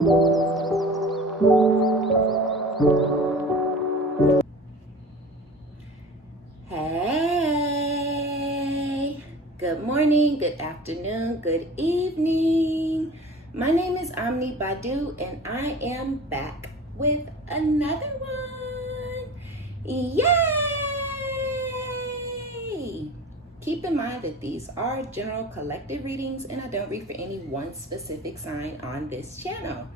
Hey, good morning, good afternoon, good evening. My name is OmniBadu and I am back with another one. Yay! Keep in mind that these are general collective readings and I don't read for any one specific sign on this channel.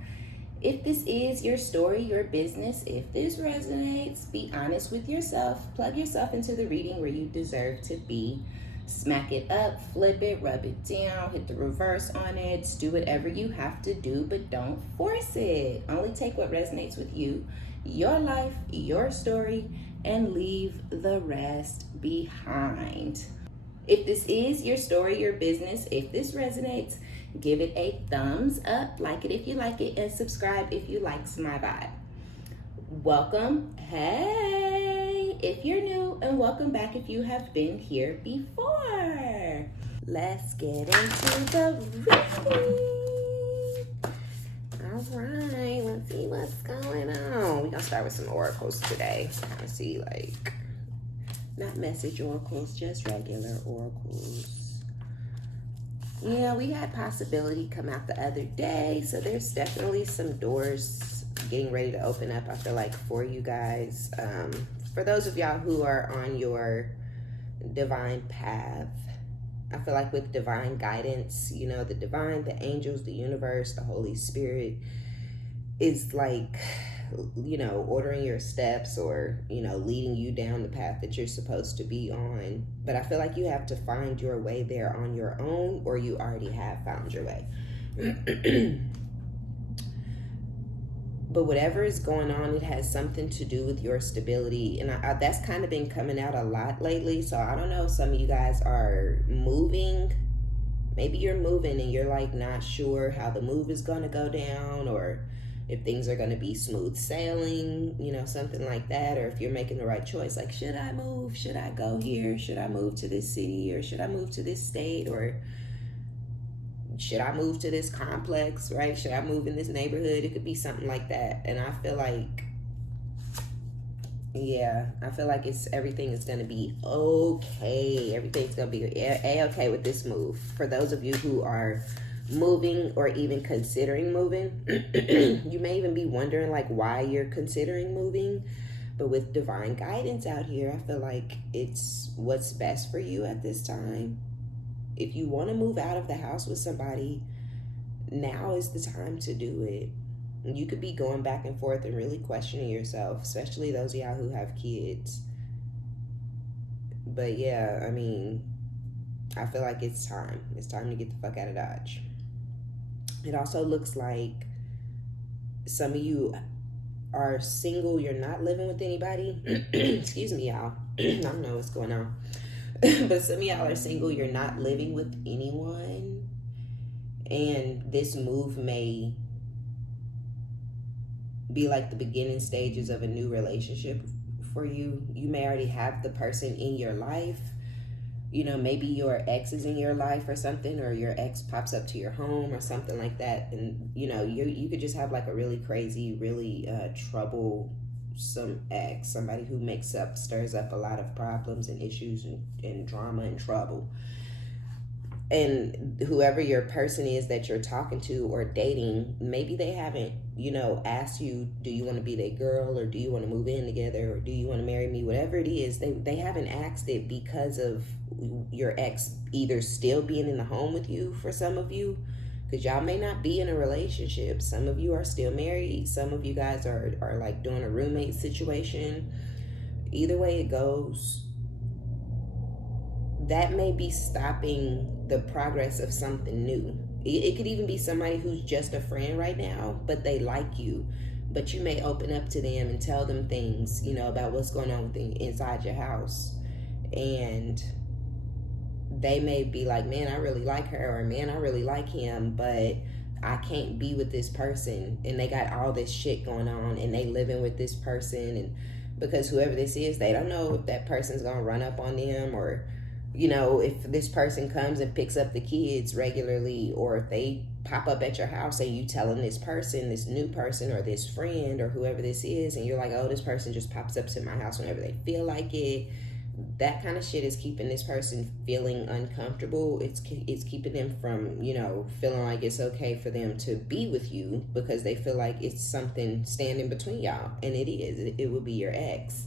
If this is your story, your business, if this resonates, be honest with yourself. Plug yourself into the reading where you deserve to be. Smack it up, flip it, rub it down, hit the reverse on it. Do whatever you have to do, but don't force it. Only take what resonates with you, your life, your story, and leave the rest behind. If this is your story, your business, if this resonates, give it a thumbs up, like it if you like it, and subscribe if you likes my vibe. Welcome, hey, if you're new, and welcome back if you have been here before. Let's get into the reading. All right, let's see what's going on. We're gonna start with some oracles today. I see, like, not message oracles, just regular oracles. Yeah, we had possibility come out the other day, so there's definitely some doors getting ready to open up, I feel like, for you guys. For those of y'all who are on your divine path, I feel like with divine guidance, you know, the divine, the angels, the universe, the Holy Spirit is like, you know, ordering your steps or, you know, leading you down the path that you're supposed to be on. But I feel like you have to find your way there on your own, or you already have found your way. But whatever is going on, it has something to do with your stability. And that's kind of been coming out a lot lately. So I don't know if some of you guys are moving. Maybe you're moving and you're like not sure how the move is going to go down, or if things are going to be smooth sailing, you know, something like that. Or if you're making the right choice, like, should I move? Should I go here? Should I move to this city? Or should I move to this state? Or should I move to this complex, right? Should I move in this neighborhood? It could be something like that. And I feel like, yeah, I feel like everything is going to be okay. Everything's going to be okay with this move. For those of you who are moving or even considering moving, you may even be wondering like why you're considering moving. But with divine guidance out here, I feel like it's what's best for you at this time. If you want to move out of the house with somebody, now is the time to do it. You could be going back and forth and really questioning yourself, especially those of y'all who have kids. But yeah, I mean, I feel like it's time. It's time to get the fuck out of Dodge. It also looks like some of you are single. You're not living with anybody. Excuse me, y'all. I don't know what's going on. But some of y'all are single. You're not living with anyone. And this move may be like the beginning stages of a new relationship for you. You may already have the person in your life. You know, maybe your ex is in your life or something, or your ex pops up to your home or something like that. And, you know, you could just have like a really crazy, really troublesome ex, somebody who stirs up a lot of problems and issues and drama and trouble. And whoever your person is that you're talking to or dating, maybe they haven't, you know, asked you, do you want to be their girl, or do you want to move in together, or do you want to marry me? Whatever it is, they haven't asked it because of your ex either still being in the home with you for some of you, because y'all may not be in a relationship. Some of you are still married. Some of you guys are like doing a roommate situation. Either way it goes, that may be stopping the progress of something new. It could even be somebody who's just a friend right now, but they like you. But you may open up to them and tell them things, you know, about what's going on inside your house. And they may be like, man, I really like her, or man, I really like him, but I can't be with this person. And they got all this shit going on, and they living with this person. And because whoever this is, they don't know if that person's going to run up on them, or You know, if this person comes and picks up the kids regularly, or if they pop up at your house and you telling this person, this new person or this friend or whoever this is, and you're like, oh, this person just pops up to my house whenever they feel like it, that kind of shit is keeping this person feeling uncomfortable. It's keeping them from, you know, feeling like it's okay for them to be with you, because they feel like it's something standing between y'all, and it is. It would be your ex.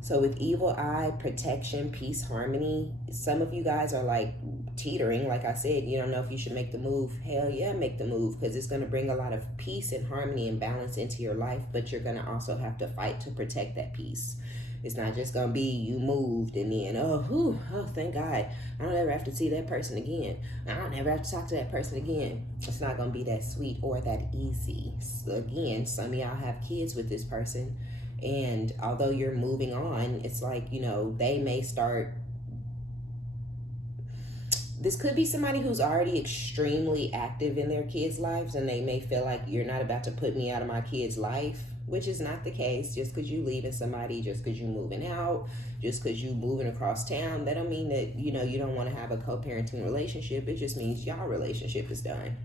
So with evil eye, protection, peace, harmony, some of you guys are like teetering. Like I said, you don't know if you should make the move. Hell yeah, make the move, because it's going to bring a lot of peace and harmony and balance into your life, but you're going to also have to fight to protect that peace. It's not just going to be you moved and then, oh, thank God, I don't ever have to see that person again. I don't ever have to talk to that person again. It's not going to be that sweet or that easy. So again, some of y'all have kids with this person. And although you're moving on, it's like, you know, they may start. This could be somebody who's already extremely active in their kids' lives, and they may feel like you're not about to put me out of my kid's life, which is not the case. Just because you leaving somebody, just because you moving out, just because you moving across town, that don't mean that, you know, you don't want to have a co-parenting relationship. It just means y'all relationship is done.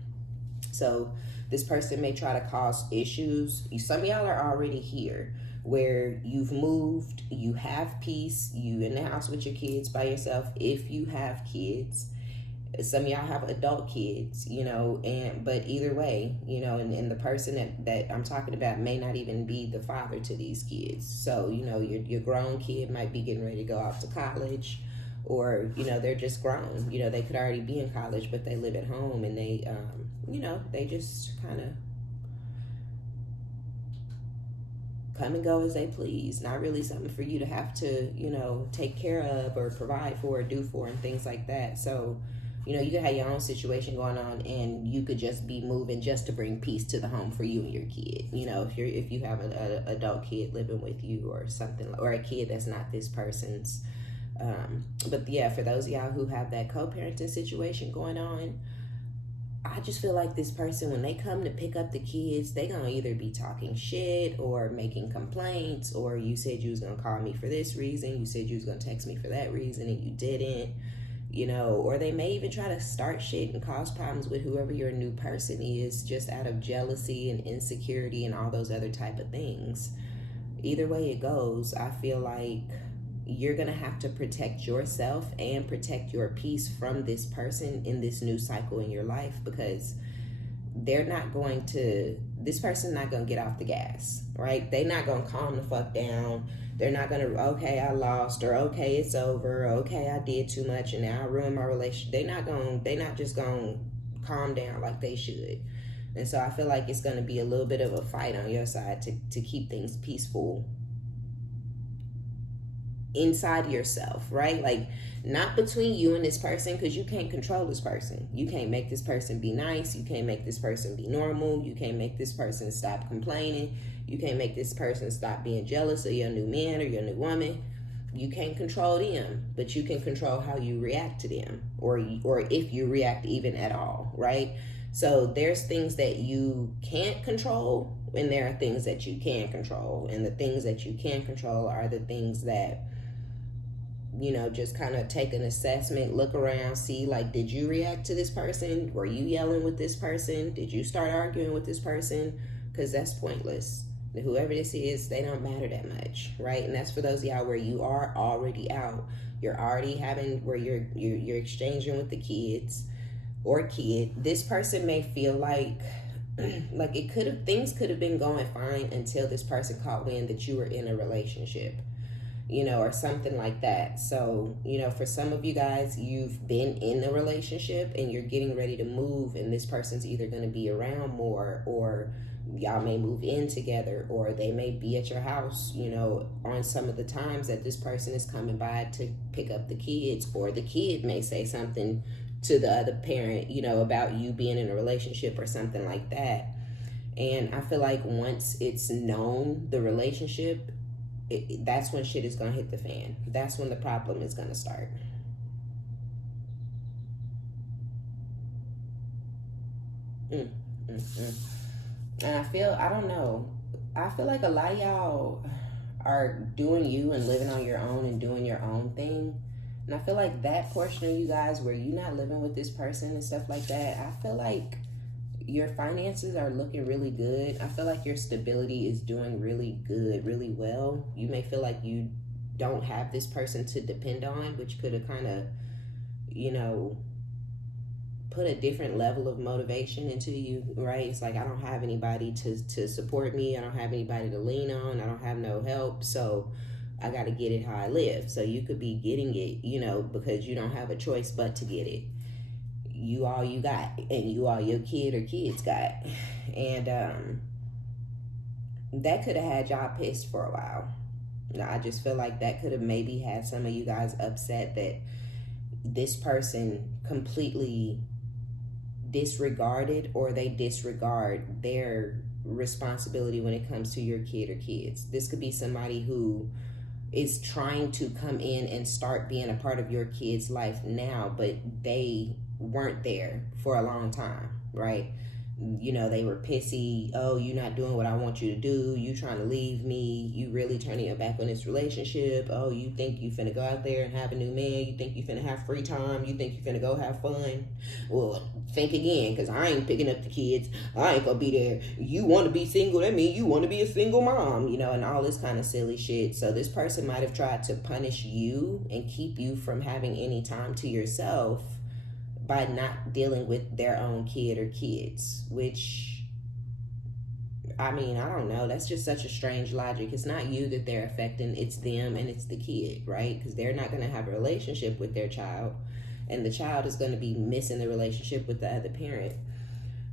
So this person may try to cause issues. Some of y'all are already here, where you've moved, you have peace, you in the house with your kids by yourself, if you have kids. Some of y'all have adult kids, you know, but either way, you know, and the person that I'm talking about may not even be the father to these kids. So, you know, your grown kid might be getting ready to go off to college, or, you know, they're just grown. You know, they could already be in college, but they live at home, and they, you know, they just kind of come and go as they please. Not really something for you to have to, you know, take care of or provide for or do for and things like that. So, you know, you could have your own situation going on, and you could just be moving just to bring peace to the home for you and your kid. You know, if you have an adult kid living with you or something, or a kid that's not this person's. But yeah, for those of y'all who have that co-parenting situation going on, I just feel like this person, when they come to pick up the kids, they gonna either be talking shit or making complaints, or you said you was gonna call me for this reason, you said you was gonna text me for that reason, and you didn't, you know, or they may even try to start shit and cause problems with whoever your new person is, just out of jealousy and insecurity and all those other type of things. Either way it goes, I feel like you're going to have to protect yourself and protect your peace from this person in this new cycle in your life, because this person's not going to get off the gas, right? They're not going to calm the fuck down. They're not going to, okay, I lost, or okay, it's over, or okay, I did too much and now I ruined my relationship. They're not just going to calm down like they should. And so I feel like it's going to be a little bit of a fight on your side to keep things peaceful inside yourself, right? Like, not between you and this person, because you can't control this person. You can't make this person be nice. You can't make this person be normal. You can't make this person stop complaining. You can't make this person stop being jealous of your new man or your new woman. You can't control them, but you can control how you react to them, or if you react even at all, right? So there's things that you can't control, and there are things that you can control. And the things that you can control are the things that, you know, just kind of take an assessment, look around, see, like, did you react to this person? Were you yelling with this person? Did you start arguing with this person? Because that's pointless. Whoever this is, they don't matter that much, right? And that's for those of y'all where you are already out. You're already having, where you're exchanging with the kids or kid. This person may feel like things could have been going fine until this person caught wind that you were in a relationship, you know, or something like that. So, you know, for some of you guys, you've been in a relationship and you're getting ready to move, and this person's either going to be around more, or y'all may move in together, or they may be at your house, you know, on some of the times that this person is coming by to pick up the kids, or the kid may say something to the other parent, you know, about you being in a relationship or something like that. And I feel like once it's known, the relationship, that's when shit is going to hit the fan. That's when the problem is going to start. And I feel like a lot of y'all are doing you and living on your own and doing your own thing, And I feel like that portion of you guys where you're not living with this person and stuff like that, I feel like your finances are looking really good. I feel like your stability is doing really good, really well. You may feel like you don't have this person to depend on, which could have kind of, you know, put a different level of motivation into you, right? It's like, I don't have anybody to support me. I don't have anybody to lean on. I don't have no help. So I got to get it how I live. So you could be getting it, you know, because you don't have a choice but to get it. You all you got, and you all your kid or kids got. And that could have had y'all pissed for a while. I just feel like that could have maybe had some of you guys upset that this person completely disregarded, or they disregard their responsibility when it comes to your kid or kids. This could be somebody who is trying to come in and start being a part of your kid's life now, but they weren't there for a long time, right? You know, they were pissy. Oh, you're not doing what I want you to do. You trying to leave me. You really turning your back on this relationship. Oh, you think you finna go out there and have a new man. You think you finna have free time. You think you finna go have fun. Well, think again, because I ain't picking up the kids. I ain't gonna be there. You want to be single, that means you want to be a single mom, you know, and all this kind of silly shit. So this person might have tried to punish you and keep you from having any time to yourself by not dealing with their own kid or kids, which, I mean, I don't know. That's just such a strange logic. It's not you that they're affecting. It's them and it's the kid, right? Because they're not going to have a relationship with their child, and the child is going to be missing the relationship with the other parent.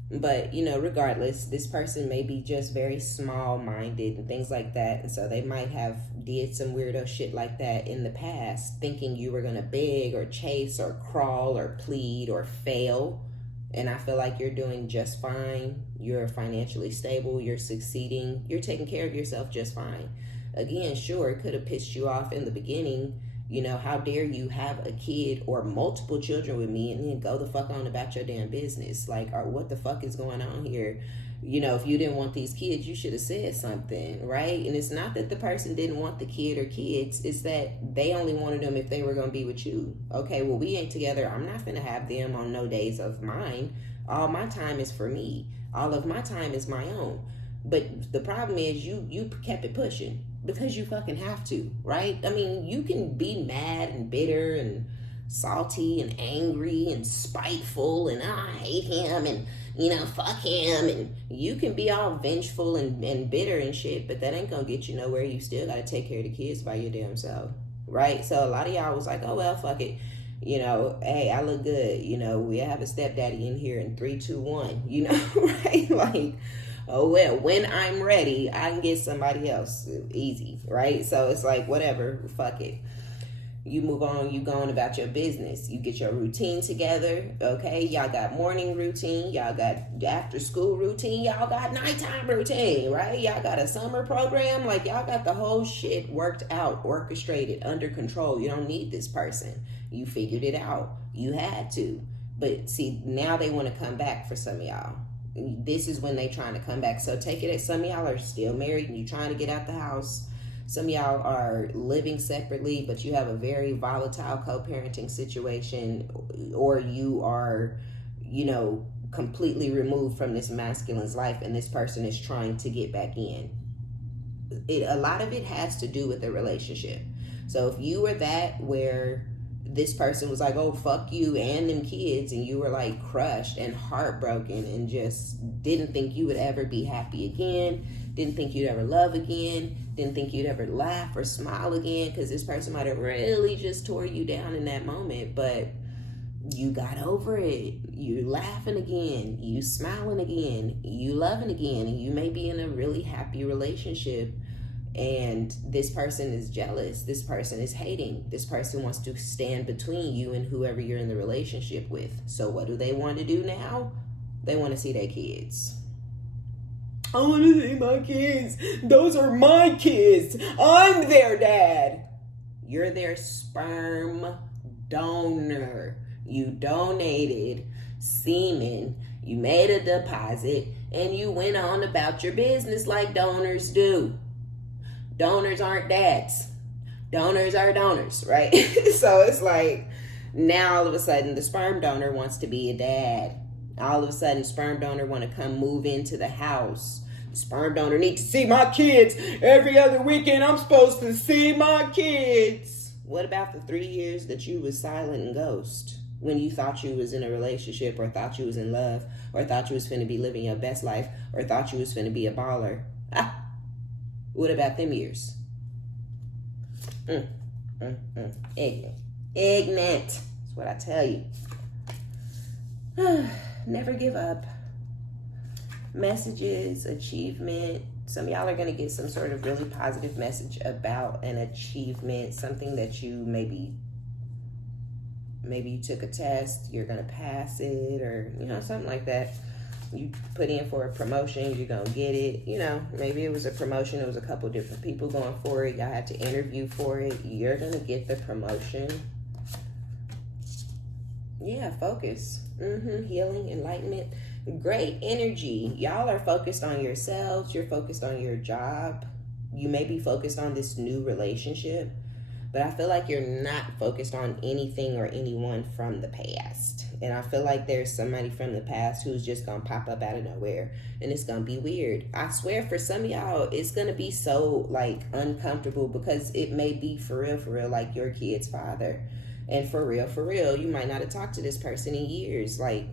But, you know, regardless, this person may be just very small-minded and things like that. And so they might have did some weirdo shit like that in the past, thinking you were going to beg or chase or crawl or plead or fail. And I feel like you're doing just fine. You're financially stable. You're succeeding. You're taking care of yourself just fine. Again, sure, it could have pissed you off in the beginning. You know, how dare you have a kid or multiple children with me and then go the fuck on about your damn business? Like, or what the fuck is going on here? You know, if you didn't want these kids, you should have said something, right? And it's not that the person didn't want the kid or kids. It's that they only wanted them if they were going to be with you. Okay, well, we ain't together. I'm not going to have them on no days of mine. All my time is for me. All of my time is my own. But the problem is you kept it pushing because you fucking have to, right? I mean, you can be mad and bitter and salty and angry and spiteful and I hate him and, you know, fuck him. And you can be all vengeful and bitter and shit, but that ain't gonna get you nowhere. You still gotta take care of the kids by your damn self, right? So a lot of y'all was like, oh, well, fuck it. You know, hey, I look good. You know, we have a stepdaddy in here in 3, 2, 1, you know, right? Like, oh, well, when I'm ready, I can get somebody else. Easy, right? So it's like, whatever, fuck it. You move on, you going about your business. You get your routine together, okay? Y'all got morning routine. Y'all got after school routine. Y'all got nighttime routine, right? Y'all got a summer program. Like, y'all got the whole shit worked out, orchestrated, under control. You don't need this person. You figured it out. You had to. But see, now they want to come back for some of y'all. This is when they trying to come back. So take it as some of y'all are still married and you trying to get out the house. Some of y'all are living separately, but you have a very volatile co-parenting situation, or you are, you know, completely removed from this masculine's life and this person is trying to get back in. A lot of it has to do with the relationship. So if you were that where this person was like, oh, fuck you and them kids, and you were like crushed and heartbroken and just didn't think you would ever be happy again, didn't think you'd ever love again, didn't think you'd ever laugh or smile again, because this person might have really just tore you down in that moment, but you got over it. You laughing again, you smiling again, you loving again, and you may be in a really happy relationship. And this person is jealous. This person is hating. This person wants to stand between you and whoever you're in the relationship with. So what do they want to do now? They want to see their kids. I want to see my kids. Those are my kids. I'm their dad. You're their sperm donor. You donated semen. You made a deposit. And you went on about your business like donors do. Donors aren't dads. donors are donors, right? So it's like now all of a sudden the sperm donor wants to be a dad. All of a sudden sperm donor want to come move into the house. The sperm donor need to see my kids every other weekend. I'm supposed to see my kids. What about the 3 years that you was silent and ghost when you thought you was in a relationship, or thought you was in love, or thought you was finna be living your best life, or thought you was finna be a baller? What about them years? Ignorant. That's what I tell you. Never give up. Messages, achievement. Some of y'all are going to get some sort of really positive message about an achievement, something that you maybe you took a test, you're going to pass it, or something like that. You put in for a promotion, you're going to get it. Maybe it was a promotion, it was a couple different people going for it, y'all had to interview for it. You're going to get the promotion. Yeah, focus. Healing, enlightenment, great energy. Y'all are focused on yourselves. You're focused on your job. You may be focused on this new relationship, but I feel like you're not focused on anything or anyone from the past. And I feel like there's somebody from the past who's just gonna pop up out of nowhere, and it's gonna be weird. I swear, for some of y'all, it's gonna be so like uncomfortable, because it may be for real, like your kid's father. And for real, you might not have talked to this person in years. Like,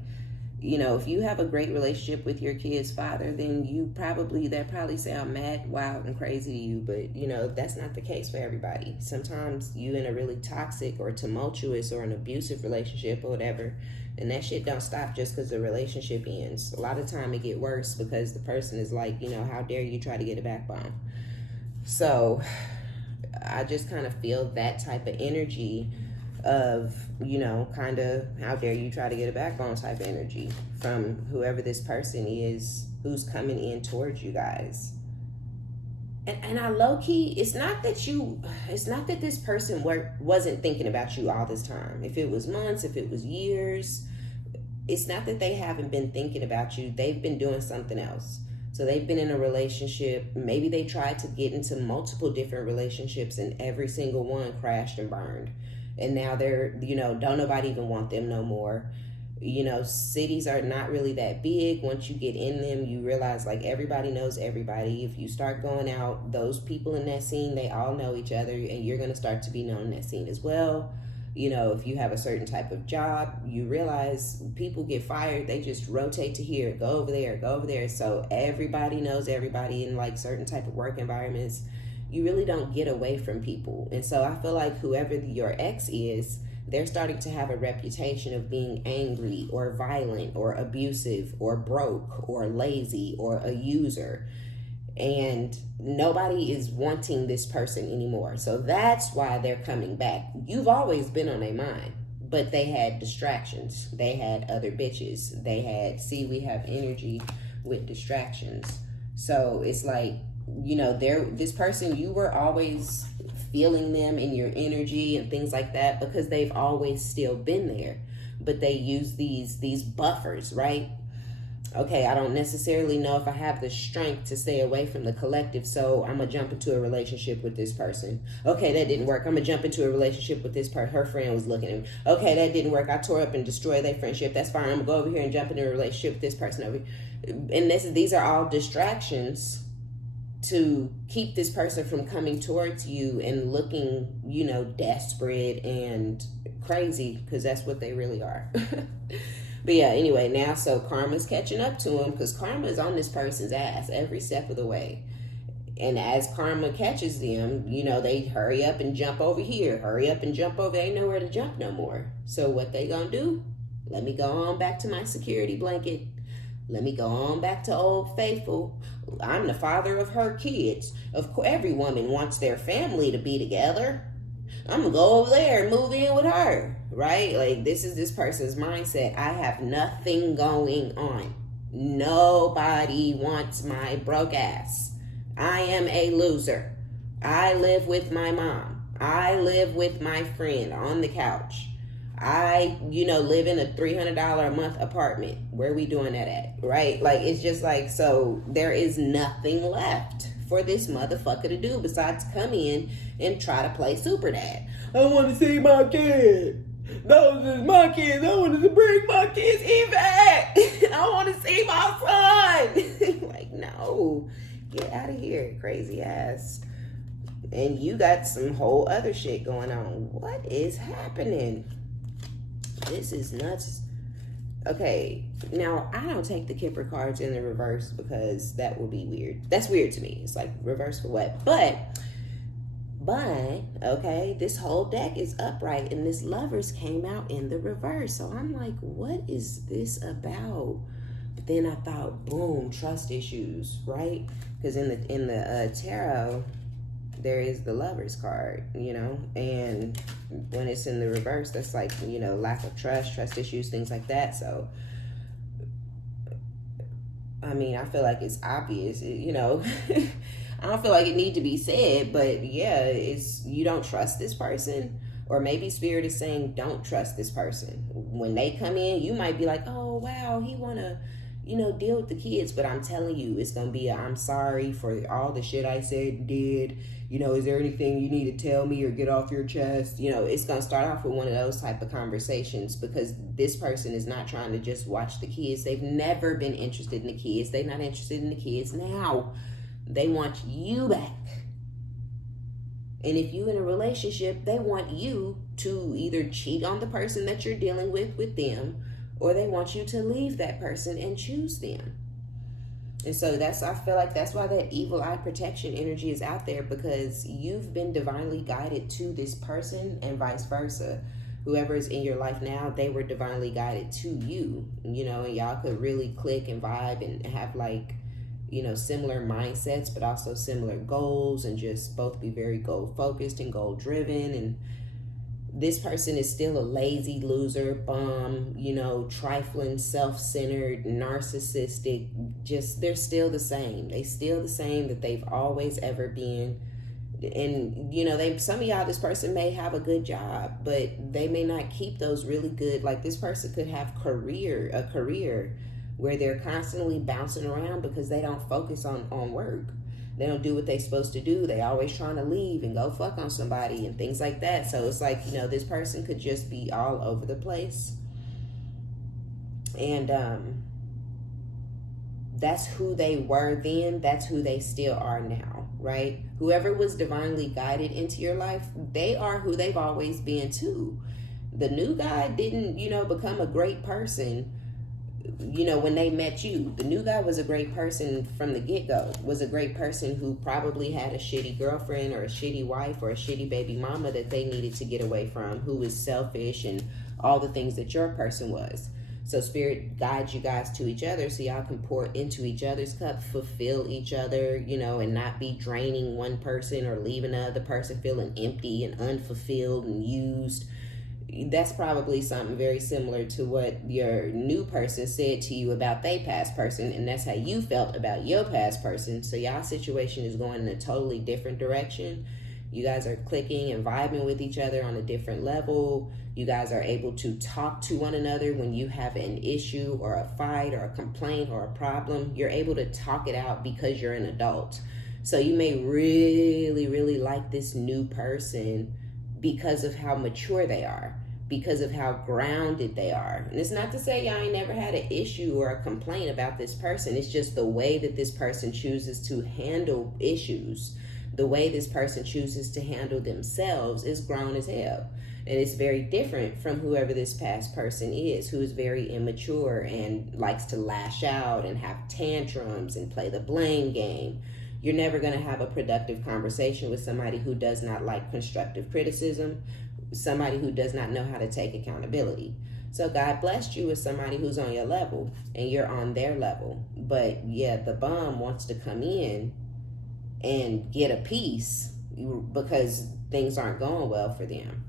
if you have a great relationship with your kid's father, then that probably sound mad, wild, and crazy to you. But, that's not the case for everybody. Sometimes you in a really toxic or tumultuous or an abusive relationship or whatever, and that shit don't stop just because the relationship ends. A lot of time it get worse because the person is like, how dare you try to get a backbone. So I just kind of feel that type of energy of, kind of how dare you try to get a backbone type of energy from whoever this person is who's coming in towards you guys. And I low-key, it's not that this person wasn't thinking about you all this time. If it was months, if it was years, it's not that they haven't been thinking about you. They've been doing something else. So they've been in a relationship. Maybe they tried to get into multiple different relationships, and every single one crashed and burned. And now they're, don't nobody even want them no more. Cities are not really that big. Once you get in them, you realize like everybody knows everybody. If you start going out, those people in that scene, they all know each other, and you're going to start to be known in that scene as well. If you have a certain type of job, you realize people get fired. They just rotate to here, go over there. So everybody knows everybody in like certain type of work environments. You really don't get away from people. And so I feel like whoever your ex is, they're starting to have a reputation of being angry or violent or abusive or broke or lazy or a user. And nobody is wanting this person anymore. So that's why they're coming back. You've always been on their mind, but they had distractions. They had other bitches. We have energy with distractions. So it's like, this person, you were always feeling them in your energy and things like that, because they've always still been there, but they use these buffers, right? Okay, I don't necessarily know if I have the strength to stay away from the collective, so I'm gonna jump into a relationship with this person. Okay, that didn't work. I'm gonna jump into a relationship with this person. Her friend was looking at me. Okay, that didn't work. I tore up and destroyed their friendship. That's fine. I'm gonna go over here and jump into a relationship with this person over here. And these are all distractions to keep this person from coming towards you and looking, desperate and crazy, because that's what they really are. But yeah, anyway, now so karma's catching up to him, because karma is on this person's ass every step of the way. And as karma catches them, they hurry up and jump over here, hurry up and jump over. There ain't nowhere to jump no more. So what they gonna do? Let me go on back to my security blanket. Let me go on back to Old Faithful. I'm the father of her kids. Of course, every woman wants their family to be together. I'm going to go over there and move in with her, right? Like, this is this person's mindset. I have nothing going on. Nobody wants my broke ass. I am a loser. I live with my mom. I live with my friend on the couch. I, live in a $300 a month apartment. Where we doing that at, right? Like, it's just like, so there is nothing left for this motherfucker to do besides come in and try to play super dad? I want to see my kid. Those are my kids. I want to bring my kids back. I want to see my son. Like, no, get out of here, crazy ass. And you got some whole other shit going on. What is happening? This is nuts. Okay, now I don't take the Kipper cards in the reverse because that will be weird. That's weird to me. It's like, reverse for what? But, okay, this whole deck is upright and this Lovers came out in the reverse. So I'm like, what is this about? But then I thought, boom, trust issues, right? Because in the tarot, there is the Lovers card, and when it's in the reverse, that's like, lack of trust issues, things like that. So, I mean, I feel like it's obvious, I don't feel like it need to be said, but yeah, it's, you don't trust this person, or maybe Spirit is saying, don't trust this person. When they come in, you might be like, oh, wow, he want to, deal with the kids, but I'm telling you, it's going to be I'm sorry for all the shit I said and did. Is there anything you need to tell me or get off your chest? It's going to start off with one of those type of conversations, because this person is not trying to just watch the kids. They've never been interested in the kids. They're not interested in the kids now. They want you back. And if you in a relationship, they want you to either cheat on the person that you're dealing with them, or they want you to leave that person and choose them. And so I feel like that's why that evil eye protection energy is out there, because you've been divinely guided to this person and vice versa. Whoever is in your life now, they were divinely guided to you, and y'all could really click and vibe and have like, similar mindsets, but also similar goals, and just both be very goal focused and goal driven. And this person is still a lazy loser, bum, trifling, self-centered, narcissistic. Just, they're still the same. They still the same that they've always ever been. And, some of y'all, this person may have a good job, but they may not keep those really good. Like, this person could have a career where they're constantly bouncing around because they don't focus on work. They don't do what they're supposed to do. They always trying to leave and go fuck on somebody and things like that. So it's like, this person could just be all over the place. And that's who they were then. That's who they still are now, right? Whoever was divinely guided into your life, they are who they've always been too. The new guy didn't, become a great person when they met you. The new guy was a great person from the get-go, was a great person who probably had a shitty girlfriend or a shitty wife or a shitty baby mama that they needed to get away from, who was selfish and all the things that your person was. So Spirit guides you guys to each other so y'all can pour into each other's cup, fulfill each other, and not be draining one person or leaving another person feeling empty and unfulfilled and used. That's probably something very similar to what your new person said to you about their past person, and that's how you felt about your past person. So y'all situation is going in a totally different direction. You guys are clicking and vibing with each other on a different level. You guys are able to talk to one another when you have an issue or a fight or a complaint or a problem. You're able to talk it out because you're an adult. So you may really, really like this new person because of how mature they are, because of how grounded they are. And it's not to say y'all ain't never had an issue or a complaint about this person. It's just the way that this person chooses to handle issues, the way this person chooses to handle themselves is grown as hell. And it's very different from whoever this past person is, who is very immature and likes to lash out and have tantrums and play the blame game. You're never going to have a productive conversation with somebody who does not like constructive criticism, somebody who does not know how to take accountability. So God blessed you with somebody who's on your level and you're on their level. But yeah, the bum wants to come in and get a piece because things aren't going well for them.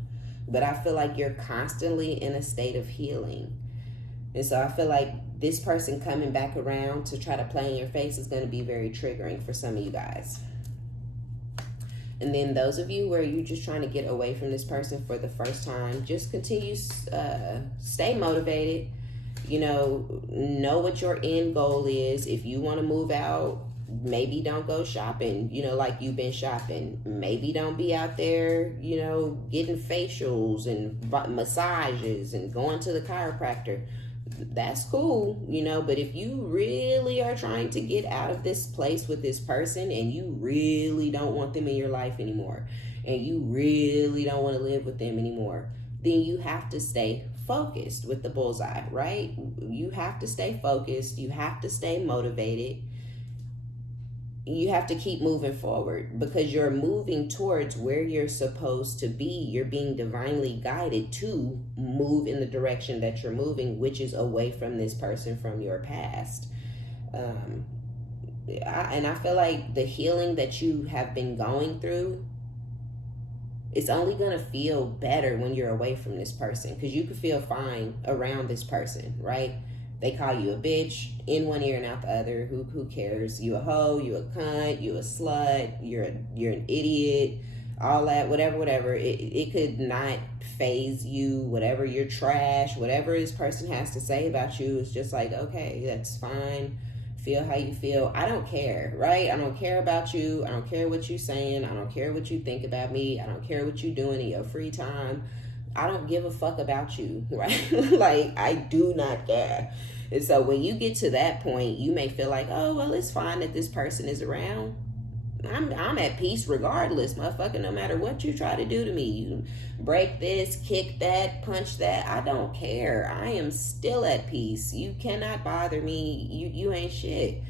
But I feel like you're constantly in a state of healing. And so I feel like this person coming back around to try to play in your face is going to be very triggering for some of you guys. And then those of you where you're just trying to get away from this person for the first time, just continue, stay motivated, know what your end goal is. If you want to move out, maybe don't go shopping, like you've been shopping. Maybe don't be out there, getting facials and massages and going to the chiropractor. That's cool, but if you really are trying to get out of this place with this person and you really don't want them in your life anymore and you really don't want to live with them anymore, then you have to stay focused with the bullseye, right? You have to stay focused. You have to stay motivated. You have to keep moving forward because you're moving towards where you're supposed to be. You're being divinely guided to move in the direction that you're moving, which is away from this person from your past. And I feel like the healing that you have been going through, it's only going to feel better when you're away from this person, because you could feel fine around this person, right? They call you a bitch in one ear and out the other. Who cares? You a hoe, you a cunt, you a slut, you're an idiot, all that, whatever. It could not phase you, whatever, you're trash, whatever this person has to say about you is just like, okay, that's fine. Feel how you feel. I don't care, right? I don't care about you. I don't care what you're saying. I don't care what you think about me. I don't care what you're doing in your free time. I don't give a fuck about you, right? Like, I do not care. And so when you get to that point, you may feel like, oh, well, it's fine that this person is around. I'm at peace regardless, motherfucker, no matter what you try to do to me. You break this, kick that, punch that. I don't care. I am still at peace. You cannot bother me. You ain't shit.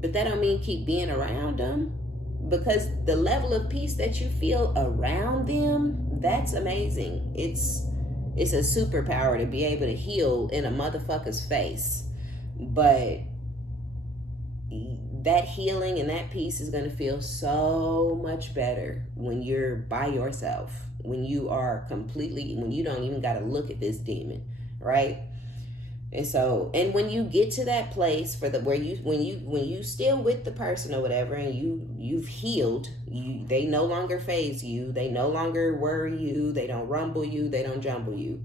But that don't mean keep being around them, because the level of peace that you feel around them, that's amazing. It's a superpower to be able to heal in a motherfucker's face. But that healing and that peace is going to feel so much better when you're by yourself, when you don't even got to look at this demon, right? And when you get to that place when you still with the person or whatever, and you've healed, they no longer phase you, they no longer worry you, they don't rumble you, they don't jumble you.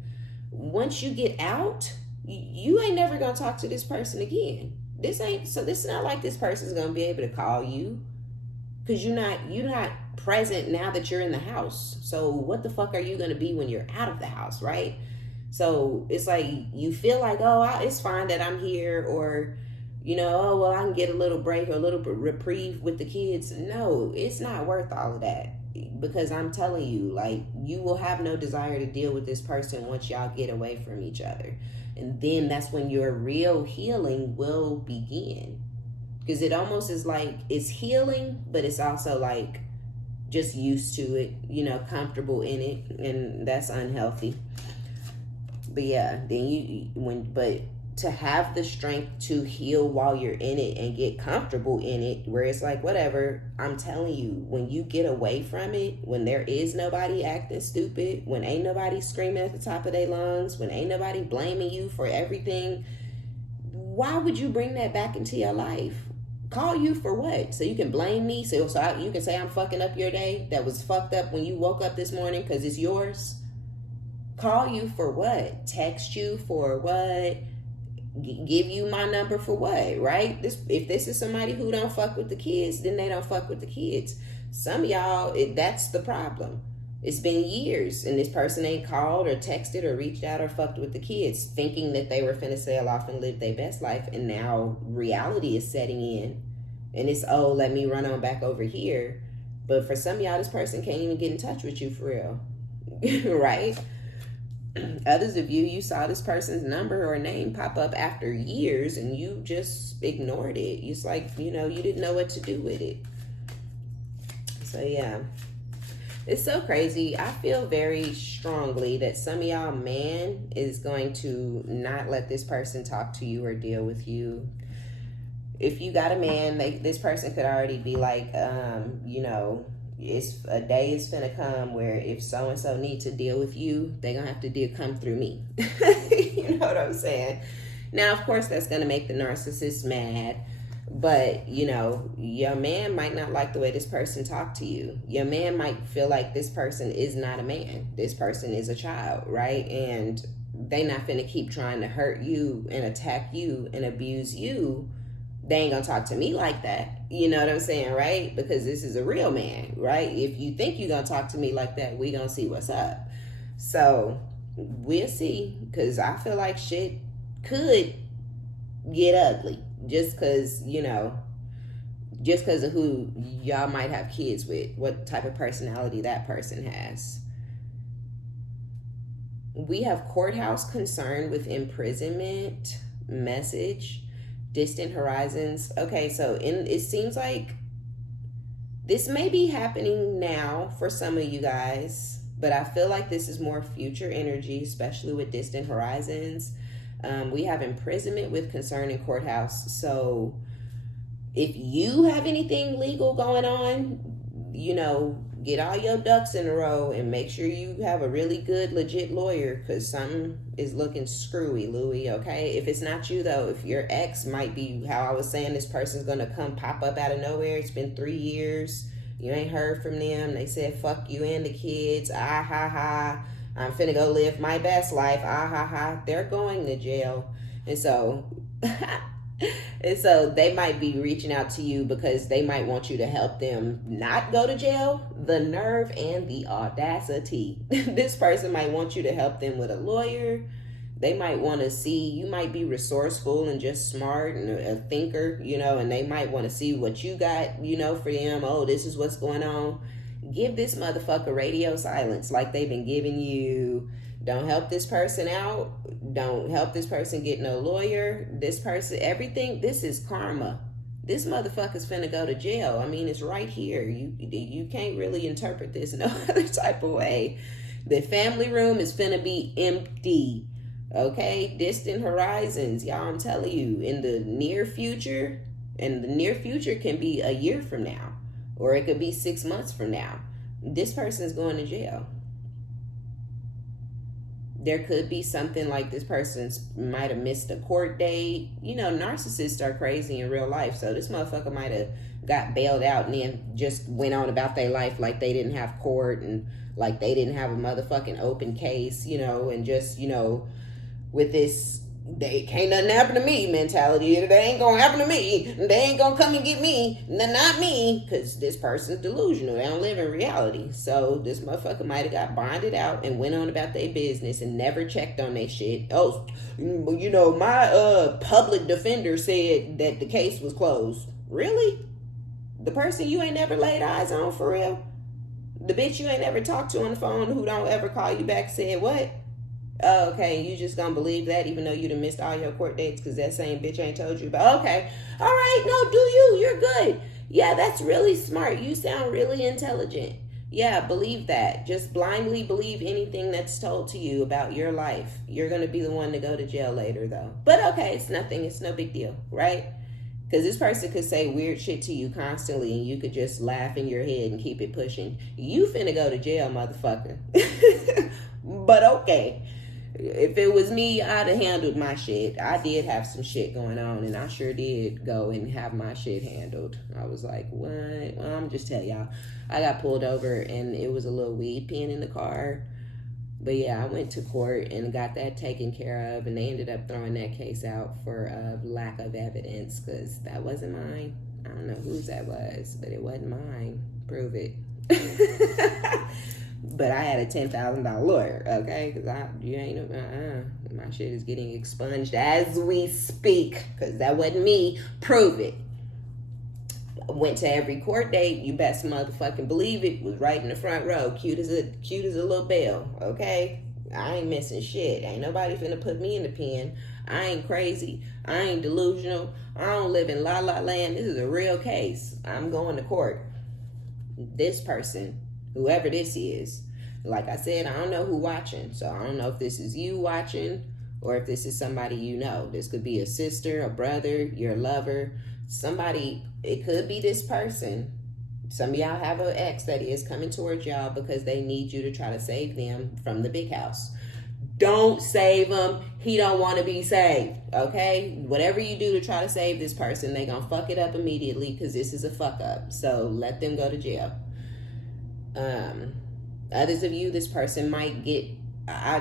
Once you get out, you ain't never gonna talk to this person again. This is not like this person's gonna be able to call you, because you're not present now that you're in the house. So what the fuck are you gonna be when you're out of the house, right? So it's like you feel like, oh, it's fine that I'm here, or, oh, well, I can get a little break or a little reprieve with the kids. No, it's not worth all of that, because I'm telling you, like, you will have no desire to deal with this person once y'all get away from each other. And then that's when your real healing will begin, because it almost is like it's healing, but it's also like just used to it, comfortable in it, and that's unhealthy. But yeah, but to have the strength to heal while you're in it and get comfortable in it, where it's like, whatever, I'm telling you, when you get away from it, when there is nobody acting stupid, when ain't nobody screaming at the top of their lungs, when ain't nobody blaming you for everything, why would you bring that back into your life? Call you for what? So you can blame me? So you can say I'm fucking up your day that was fucked up when you woke up this morning because it's yours? Call you for what? Text you for what? Give you my number for what, right? If this is somebody who don't fuck with the kids, then they don't fuck with the kids. Some of y'all, that's the problem. It's been years and this person ain't called or texted or reached out or fucked with the kids, thinking that they were finna sail off and live their best life, and now reality is setting in and it's, oh, let me run on back over here. But for some of y'all, this person can't even get in touch with you for real. Right? Others of you saw this person's number or name pop up after years and you just ignored it. It's like, you didn't know what to do with it. So yeah, it's so crazy. I feel very strongly that some of y'all man is going to not let this person talk to you or deal with you. If you got a man, this person could already be like, it's a day is finna come where if so-and-so need to deal with you, they gonna have to come through me. You know what I'm saying? Now, of course, that's gonna make the narcissist mad, but, your man might not like the way this person talked to you. Your man might feel like this person is not a man. This person is a child, right? And they not finna keep trying to hurt you and attack you and abuse you. they ain't gonna talk to me like that. You know what I'm saying, right? Because this is a real man, right? If you think you're gonna talk to me like that, we gonna see what's up. So we'll see, because I feel like shit could get ugly just because, you know, just because of who y'all might have kids with, what type of personality that person has. We have courthouse concern with imprisonment, message, distant horizons. Okay, so it seems like this may be happening now for some of you guys, but I feel like this is more future energy, especially with distant horizons. We have imprisonment with concern in courthouse. So if you have anything legal going on, you know, get all your ducks in a row and make sure you have a really good, legit lawyer, because something is looking screwy, Louie, okay? If it's not you, though, if your ex might be, how I was saying, this person's going to come pop up out of nowhere. It's been 3 years. You ain't heard from them. They said, fuck you and the kids. Ah, ha, ha. I'm finna go live my best life. Ah, ha, ha. They're going to jail. And so... And so they might be reaching out to you because they might want you to help them not go to jail. The nerve and the audacity. This person might want you to help them with a lawyer. They might want to see, you might be resourceful and just smart and a thinker, you know, and they might want to see what you got, you know, for them. Oh, this is what's going on. Give this motherfucker radio silence like they've been giving you. Don't help this person out. Don't help this person get no lawyer. This person, everything, this is karma. This motherfucker's finna go to jail. I mean, it's right here. You can't really interpret this no other type of way. The family room is finna be empty. Okay? Distant horizons. Y'all, I'm telling you, in the near future, and the near future can be a year from now, or it could be 6 months from now, this person's going to jail. There could be something like this person might have missed a court date. You know, narcissists are crazy in real life. So this motherfucker might have got bailed out and then just went on about their life like they didn't have court and like they didn't have a motherfucking open case, you know, and just, you know, with this, they can't nothing happen to me mentality. They ain't gonna happen to me. They ain't gonna come and get me. Not me. Because this person's delusional. They don't live in reality. So this motherfucker might have got bonded out and went on about their business and never checked on their shit. Oh, you know, my public defender said that the case was closed. Really? The person you ain't never laid eyes on for real? The bitch you ain't never talked to on the phone who don't ever call you back said what? Oh, okay, you just gonna believe that even though you done missed all your court dates because that same bitch ain't told you about. Okay, all right, no, do you? You're good. Yeah, that's really smart. You sound really intelligent. Yeah, believe that. Just blindly believe anything that's told to you about your life. You're gonna be the one to go to jail later, though. But okay, it's nothing. It's no big deal, right? Because this person could say weird shit to you constantly and you could just laugh in your head and keep it pushing. You finna go to jail, motherfucker. But okay. If it was me, I'd have handled my shit. I did have some shit going on, and I sure did go and have my shit handled. I was like, what? Well, I'm just tell y'all. I got pulled over, and it was a little weed pen in the car. But yeah, I went to court and got that taken care of, and they ended up throwing that case out for lack of evidence, because that wasn't mine. I don't know whose that was, but it wasn't mine. Prove it. But I had a $10,000 lawyer, okay? Because my shit is getting expunged as we speak. Because that wasn't me. Prove it. Went to every court date. You best motherfucking believe it. Was right in the front row. Cute as a little bell, okay? I ain't missing shit. Ain't nobody finna put me in the pen. I ain't crazy. I ain't delusional. I don't live in la la land. This is a real case. I'm going to court. This person, whoever this is, like I said, I don't know who watching, so I don't know if this is you watching or if this is somebody you know. This could be a sister, a brother, your lover, somebody. It could be this person. Some of y'all have an ex that is coming towards y'all because they need you to try to save them from the big house. Don't save him. He don't want to be saved, okay? Whatever you do to try to save this person, they gonna fuck it up immediately because this is a fuck up. So let them go to jail. Others of you, this person might get, I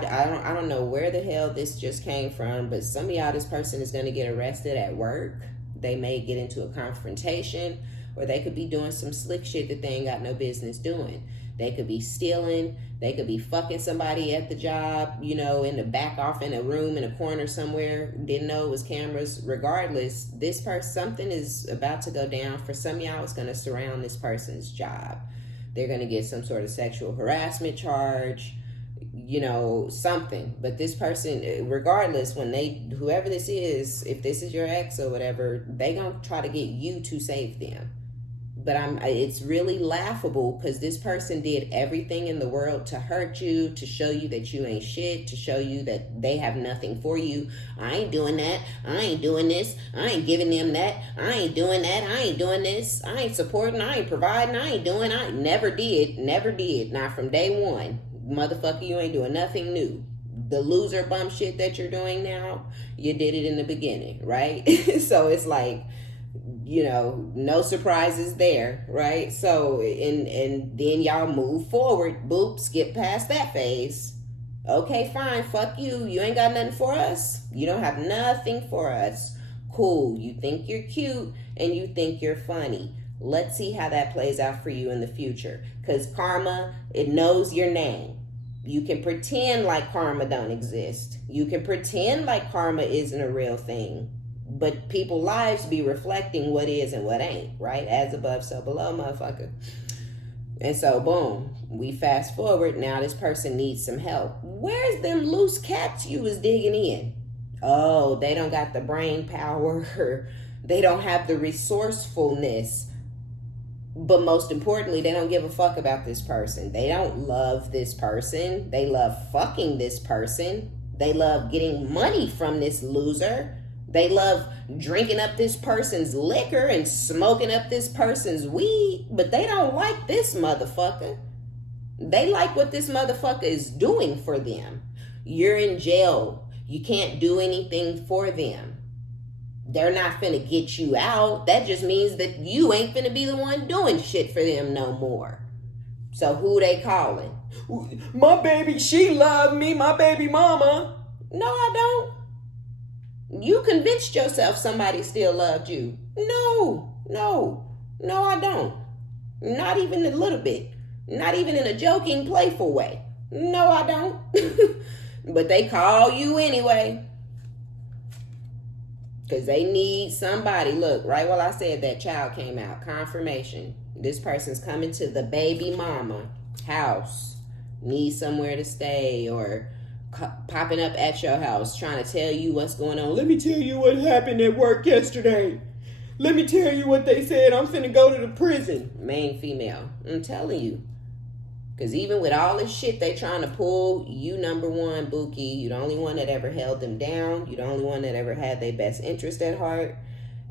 don't know where the hell this just came from, but some of y'all, this person is going to get arrested at work. They may get into a confrontation, or they could be doing some slick shit that they ain't got no business doing. They could be stealing. They could be fucking somebody at the job, you know, in the back off in a room in a corner somewhere. Didn't know it was cameras. Regardless, this person, something is about to go down. For some of y'all, it's going to surround this person's job. They're going to get some sort of sexual harassment charge, you know, something. But this person, regardless, when they, whoever this is, if this is your ex or whatever, they going to try to get you to save them. But it's really laughable because this person did everything in the world to hurt you, to show you that you ain't shit, to show you that they have nothing for you. I ain't doing that. I ain't doing this. I ain't giving them that. I ain't doing that. I ain't doing this. I ain't supporting. I ain't providing. I ain't doing. I never did. Never did. Not from day one. Motherfucker, you ain't doing nothing new. The loser bum shit that you're doing now, you did it in the beginning, right? So it's like, you know, no surprises there, right? So, and then y'all move forward, boop, skip past that phase. Okay, fine, fuck you. You ain't got nothing for us. You don't have nothing for us. Cool, you think you're cute and you think you're funny. Let's see how that plays out for you in the future. Because karma, it knows your name. You can pretend like karma don't exist. You can pretend like karma isn't a real thing. But people's lives be reflecting what is and what ain't, right? As above, so below, motherfucker. And so, boom, we fast forward. Now this person needs some help. Where's them loose cats you was digging in? Oh, they don't got the brain power. They don't have the resourcefulness. But most importantly, they don't give a fuck about this person. They don't love this person. They love fucking this person. They love getting money from this loser. They love drinking up this person's liquor and smoking up this person's weed, but they don't like this motherfucker. They like what this motherfucker is doing for them. You're in jail. You can't do anything for them. They're not finna get you out. That just means that you ain't finna be the one doing shit for them no more. So who they calling? My baby, she loved me, my baby mama. No, I don't. You convinced yourself somebody still loved you. No, I don't. Not even a little bit. Not even in a joking, playful way. No, I don't. But they call you anyway. Because they need somebody. Look, right while I said that, child came out. Confirmation. This person's coming to the baby mama house. Needs somewhere to stay, or popping up at your house trying to tell you what's going on. Let me tell you what happened at work yesterday. Let me tell you what they said. I'm finna go to the prison. Main female. I'm telling you. Because even with all this shit they trying to pull, you number one, Bookie. You the only one that ever held them down. You the only one that ever had their best interest at heart.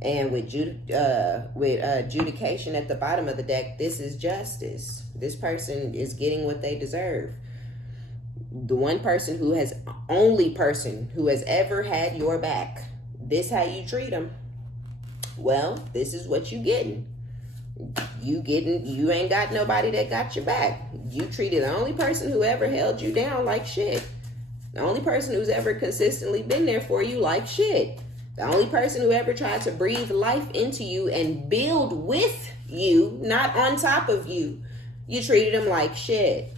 And with adjudication at the bottom of the deck, this is justice. This person is getting what they deserve. The one person who has, only person who has ever had your back. This how you treat them. Well, this is what you getting. You ain't got nobody that got your back. You treated the only person who ever held you down like shit. The only person who's ever consistently been there for you like shit. The only person who ever tried to breathe life into you and build with you, not on top of you. You treated them like shit.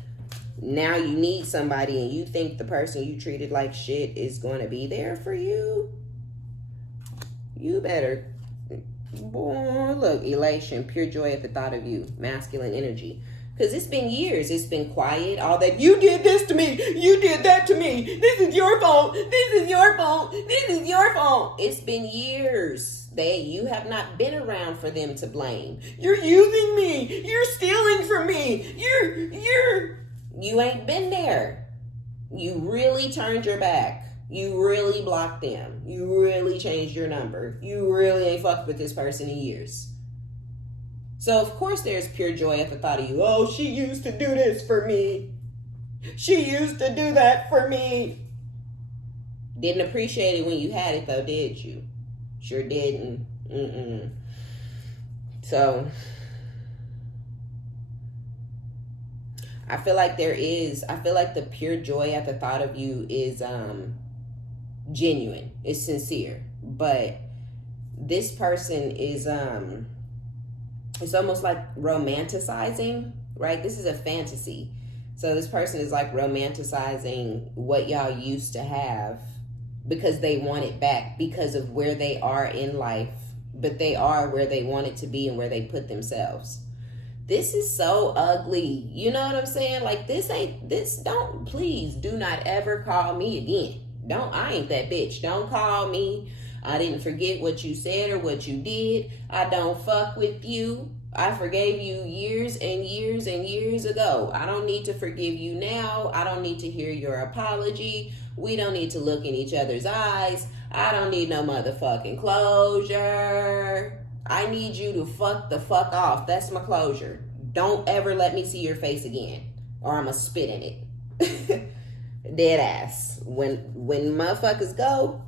Now you need somebody and you think the person you treated like shit is going to be there for you? You better. Boy, look, elation, pure joy at the thought of you, masculine energy. Because it's been years. It's been quiet. All that, you did this to me. You did that to me. This is your fault. This is your fault. This is your fault. It's been years. You have not been around for them to blame. You're using me. You're stealing from me. You ain't been there. You really turned your back. You really blocked them. You really changed your number. You really ain't fucked with this person in years. So, of course, there's pure joy at the thought of you. Oh, she used to do this for me. She used to do that for me. Didn't appreciate it when you had it, though, did you? Sure didn't. So, I feel like the pure joy at the thought of you is genuine. It's sincere. But this person is it's almost like romanticizing, right? This is a fantasy. So this person is like romanticizing what y'all used to have because they want it back because of where they are in life, but they are where they want it to be and where they put themselves. This is so ugly. You know what I'm saying? Like, please do not ever call me again. I ain't that bitch. Don't call me. I didn't forget what you said or what you did. I don't fuck with you. I forgave you years and years and years ago. I don't need to forgive you now. I don't need to hear your apology. We don't need to look in each other's eyes. I don't need no motherfucking closure. I need you to fuck the fuck off. That's my closure. Don't ever let me see your face again, or I'ma spit in it. Dead ass. When motherfuckers go,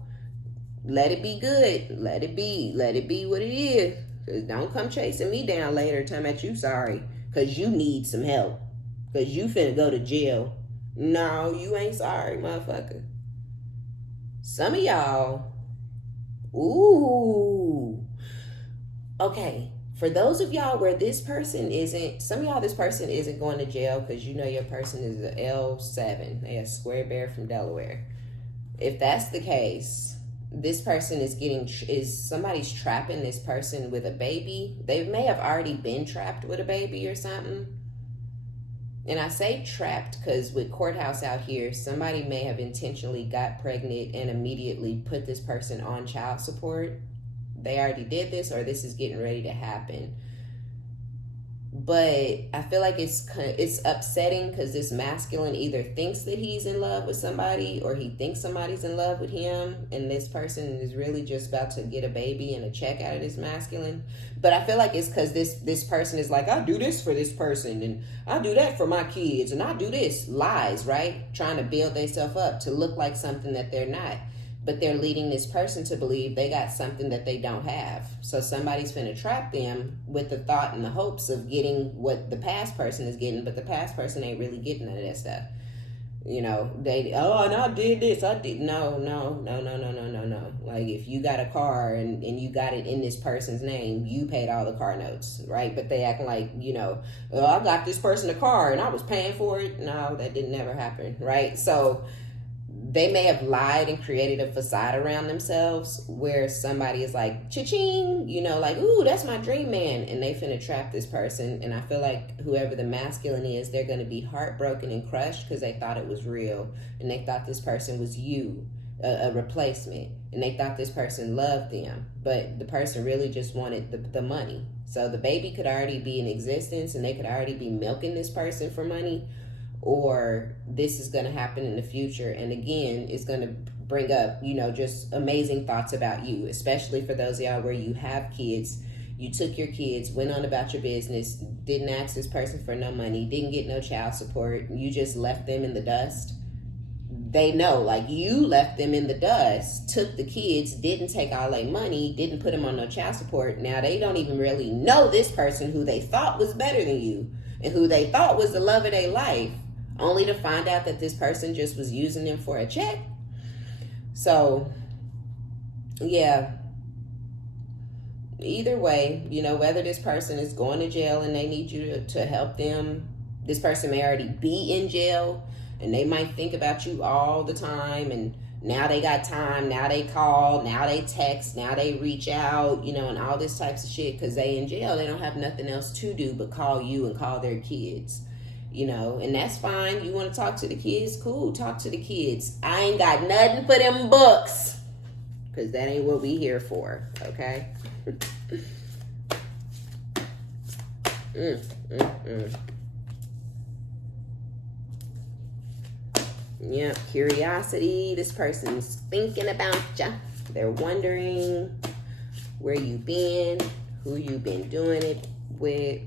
let it be good. Let it be what it is. Cause don't come chasing me down later telling that you sorry. Cause you need some help. Cause you finna go to jail. No, you ain't sorry, motherfucker. Some of y'all, ooh. Okay, for those of y'all where this person isn't, some of y'all, this person isn't going to jail because you know your person is an L7. They a square bear from Delaware. If that's the case, this person somebody's trapping this person with a baby. They may have already been trapped with a baby or something. And I say trapped because with courthouse out here, somebody may have intentionally got pregnant and immediately put this person on child support. They already did this, or this is getting ready to happen. But I feel like it's upsetting because this masculine either thinks that he's in love with somebody or he thinks somebody's in love with him, and this person is really just about to get a baby and a check out of this masculine. But I feel like it's because this person is like, I do this for this person and I do that for my kids and I do this. Lies, right? Trying to build themselves up to look like something that they're not. But they're leading this person to believe they got something that they don't have. So somebody's finna trap them with the thought and the hopes of getting what the past person is getting, but the past person ain't really getting none of that stuff. You know, and I did this, I did. No. Like, if you got a car and you got it in this person's name, you paid all the car notes, right? But they acting like, I got this person a car and I was paying for it. No, that didn't ever happen, right? So they may have lied and created a facade around themselves where somebody is like, cha-ching, like, ooh, that's my dream man. And they finna trap this person. And I feel like whoever the masculine is, they're going to be heartbroken and crushed because they thought it was real. And they thought this person was a replacement. And they thought this person loved them. But the person really just wanted the money. So the baby could already be in existence and they could already be milking this person for money. Or this is going to happen in the future. And again, it's going to bring up, just amazing thoughts about you, especially for those of y'all where you have kids. You took your kids, went on about your business, didn't ask this person for no money, didn't get no child support. You just left them in the dust. They know, like, you left them in the dust, took the kids, didn't take all their money, didn't put them on no child support. Now they don't even really know this person who they thought was better than you and who they thought was the love of their life, only to find out that this person just was using them for a check. So, yeah. Either way, whether this person is going to jail and they need you to help them, this person may already be in jail and they might think about you all the time, and now they got time, now they call, now they text, now they reach out, and all this types of shit because they in jail. They don't have nothing else to do but call you and call their kids. And that's fine. You want to talk to the kids? Cool, talk to the kids. I ain't got nothing for them books because that ain't what we here for, okay? Yeah, curiosity. This person's thinking about ya. They're wondering where you been, who you been doing it with,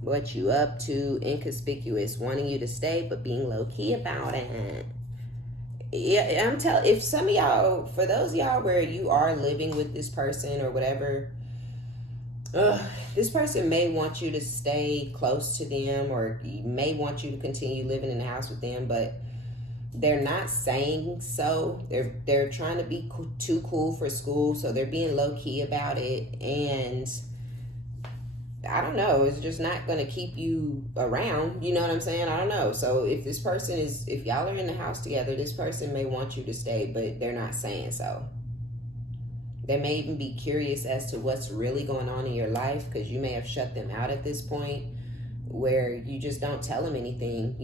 what you up to, inconspicuous, wanting you to stay but being low-key about it. Yeah, if some of y'all, for those of y'all where you are living with this person or whatever, this person may want you to stay close to them or may want you to continue living in the house with them, but they're not saying so. They're trying to be too cool for school, so they're being low key about it. And I don't know, it's just not going to keep you around. You know what I'm saying? I don't know. So if y'all are in the house together, this person may want you to stay, but they're not saying so. They may even be curious as to what's really going on in your life, because you may have shut them out at this point where you just don't tell them anything,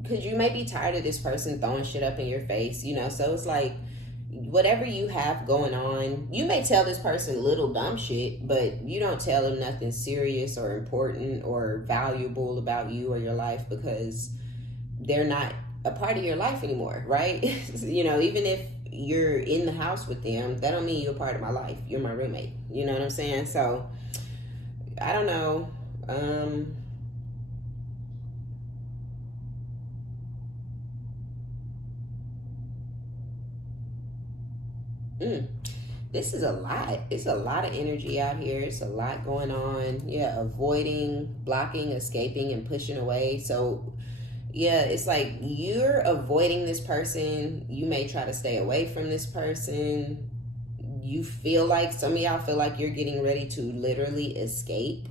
because you may be tired of this person throwing shit up in your face, so it's like, whatever you have going on, you may tell this person little dumb shit, but you don't tell them nothing serious or important or valuable about you or your life, because they're not a part of your life anymore, right? Even if you're in the house with them, that don't mean you're a part of my life. You're my roommate. You know what I'm saying? So I don't know. This is a lot. It's a lot of energy out here. It's a lot going on. Yeah, avoiding, blocking, escaping, and pushing away. So yeah, it's like you're avoiding this person. You may try to stay away from this person. You feel like, some of y'all feel like you're getting ready to literally escape.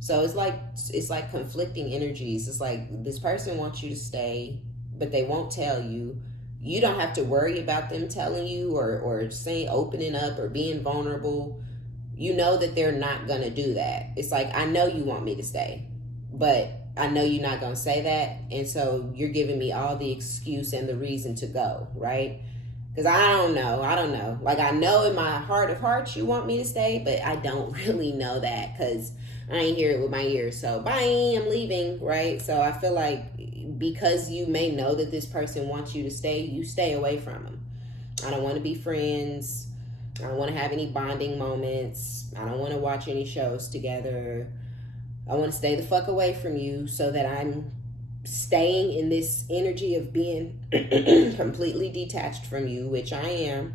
So it's like conflicting energies. It's like this person wants you to stay, but they won't tell you. You don't have to worry about them telling you or saying, opening up or being vulnerable. You know that they're not going to do that. It's like, I know you want me to stay, but I know you're not going to say that. And so you're giving me all the excuse and the reason to go, right? Because I don't know. Like, I know in my heart of hearts you want me to stay, but I don't really know that, because I ain't hear it with my ears. So bye, I'm leaving, right? So I feel like because you may know that this person wants you to stay, you stay away from them. I don't want to be friends. I don't want to have any bonding moments. I don't want to watch any shows together. I want to stay the fuck away from you, so that I'm staying in this energy of being completely detached from you, which I am,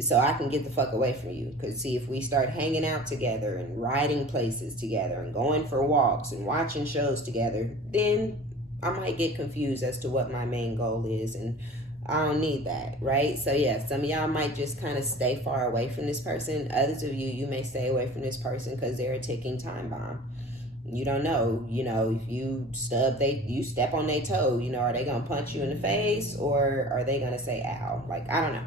so I can get the fuck away from you. Because see, if we start hanging out together and riding places together and going for walks and watching shows together, then I might get confused as to what my main goal is, and I don't need that, right? So yeah, some of y'all might just kind of stay far away from this person. Others of you may stay away from this person because they're a ticking time bomb. You don't know, if you step on their toe, are they going to punch you in the face, or are they going to say ow? Like, I don't know.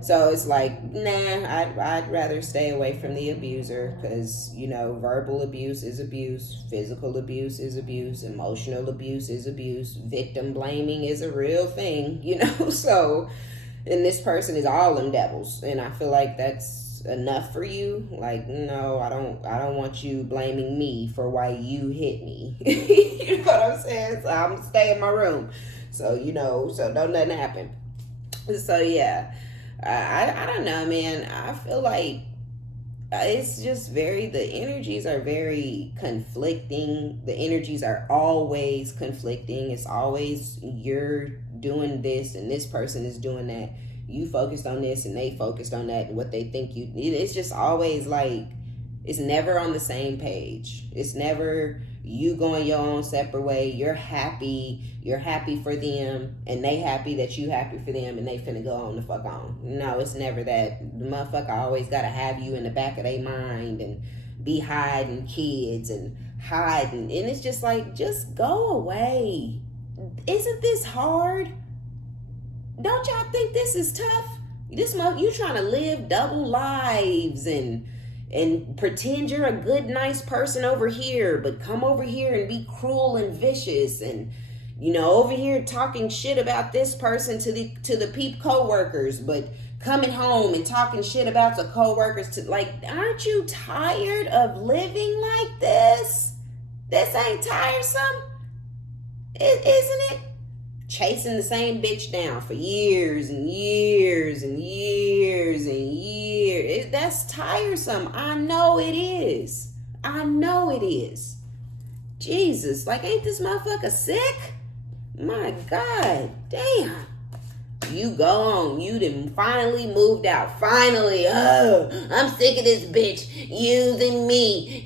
So it's like, nah, I'd rather stay away from the abuser, because, verbal abuse is abuse, physical abuse is abuse, emotional abuse is abuse, victim blaming is a real thing, so, and this person is all them devils, and I feel like that's enough for you. Like, no, I don't want you blaming me for why you hit me. You know what I'm saying? So I'm gonna stay in my room, so so don't nothing happen. So yeah, I don't know, man. I feel like it's just the energies are very conflicting. The energies are always conflicting. It's always you're doing this and this person is doing that. You focused on this and they focused on that, and what they think you need. It's just always like, it's never on the same page. It's never you going your own separate way. You're happy for them, and they happy that you happy for them, and they finna go on the fuck on. No, it's never that. The motherfucker always gotta have you in the back of their mind and be hiding kids and hiding. And it's just like, just go away. Isn't this hard? Don't y'all think this is tough? You trying to live double lives and pretend you're a good, nice person over here, but come over here and be cruel and vicious, and over here talking shit about this person to the peep co-workers, but coming home and talking shit about the co-workers to, like, aren't you tired of living like this? This ain't tiresome, isn't it? Chasing the same bitch down for years and years and years and years. That's tiresome. I know it is. Jesus, like, ain't this motherfucker sick? My God, damn. You go on. You done finally moved out. Finally. I'm sick of this bitch using me.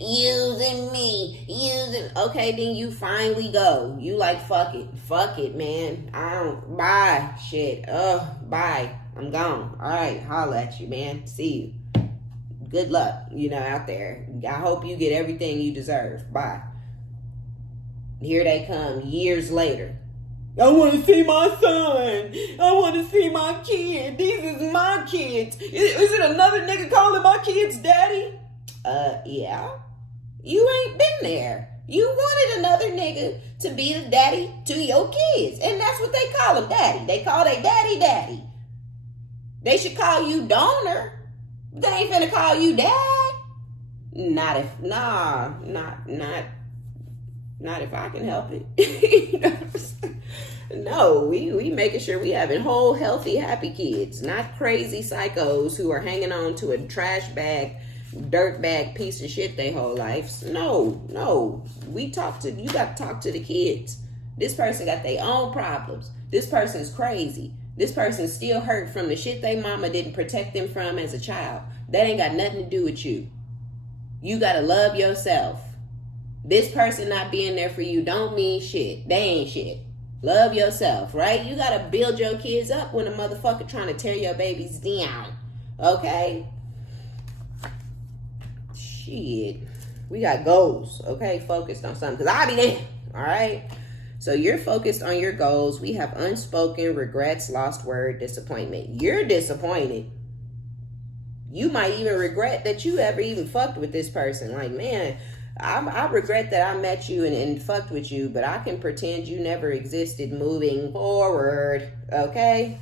Okay, then you finally go. You like, fuck it. Fuck it, man. Bye. Shit. Bye. I'm gone. All right. Holla at you, man. See you. Good luck, out there. I hope you get everything you deserve. Bye. Here they come years later. I want to see my son. I want to see my kid. These is my kids. Is it another nigga calling my kids daddy? Yeah. You ain't been there. You wanted another nigga to be the daddy to your kids. And that's what they call him, daddy. They call their daddy. They should call you donor. They ain't finna call you dad. Not if I can help it. No, we making sure we having whole, healthy, happy kids, not crazy psychos who are hanging on to a trash bag, dirt bag piece of shit their whole lives. No. You got to talk to the kids. This person got their own problems. This person's crazy. This person's still hurt from the shit they mama didn't protect them from as a child. That ain't got nothing to do with you. You gotta love yourself. This person not being there for you don't mean shit. They ain't shit. Love yourself, right? You gotta build your kids up when a motherfucker trying to tear your babies down. Okay? Shit. We got goals, okay? Focused on something. Because I be there, all right? So you're focused on your goals. We have unspoken regrets, lost word, disappointment. You're disappointed. You might even regret that you ever even fucked with this person. Like, man, I regret that I met you and fucked with you, but I can pretend you never existed moving forward, okay?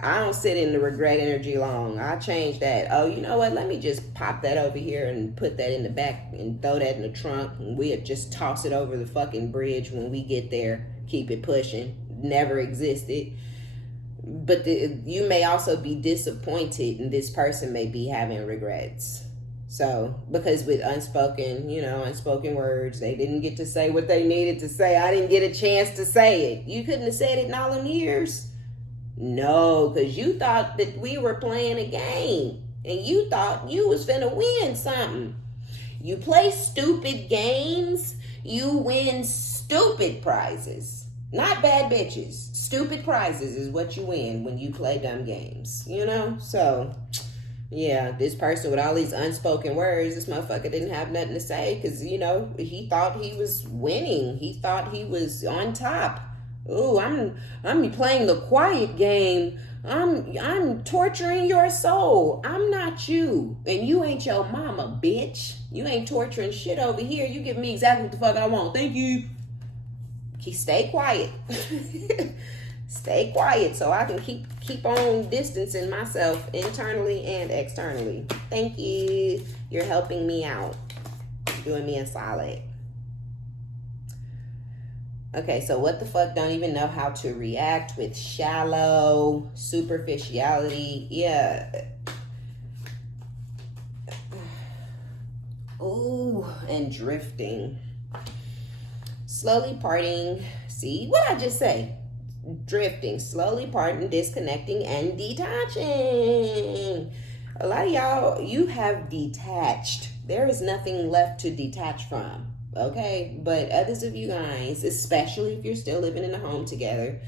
I don't sit in the regret energy long. I changed that. Oh, you know what? Let me just pop that over here and put that in the back and throw that in the trunk. And we'll just toss it over the fucking bridge when we get there. Keep it pushing. Never existed. But you may also be disappointed, and this person may be having regrets. So, because with unspoken words, they didn't get to say what they needed to say. I didn't get a chance to say it. You couldn't have said it in all them years. No, because you thought that we were playing a game. And you thought you was finna win something. You play stupid games, you win stupid prizes. Not bad bitches. Stupid prizes is what you win when you play dumb games. So, yeah, this person with all these unspoken words, this motherfucker didn't have nothing to say because, he thought he was winning. He thought he was on top. Ooh, I'm playing the quiet game. I'm torturing your soul. I'm not you. And you ain't your mama, bitch. You ain't torturing shit over here. You give me exactly what the fuck I want. Thank you. Stay quiet. Stay quiet so I can keep on distancing myself internally and externally. Thank you. You're helping me out. Doing me a solid. Okay, so what the fuck don't even know how to react with shallow superficiality. Yeah. Ooh, and drifting. Slowly parting. See what I just say? Drifting, slowly parting, disconnecting, and detaching. A lot of y'all, you have detached. There is nothing left to detach from. Okay, but others of you guys, especially if you're still living in a home together,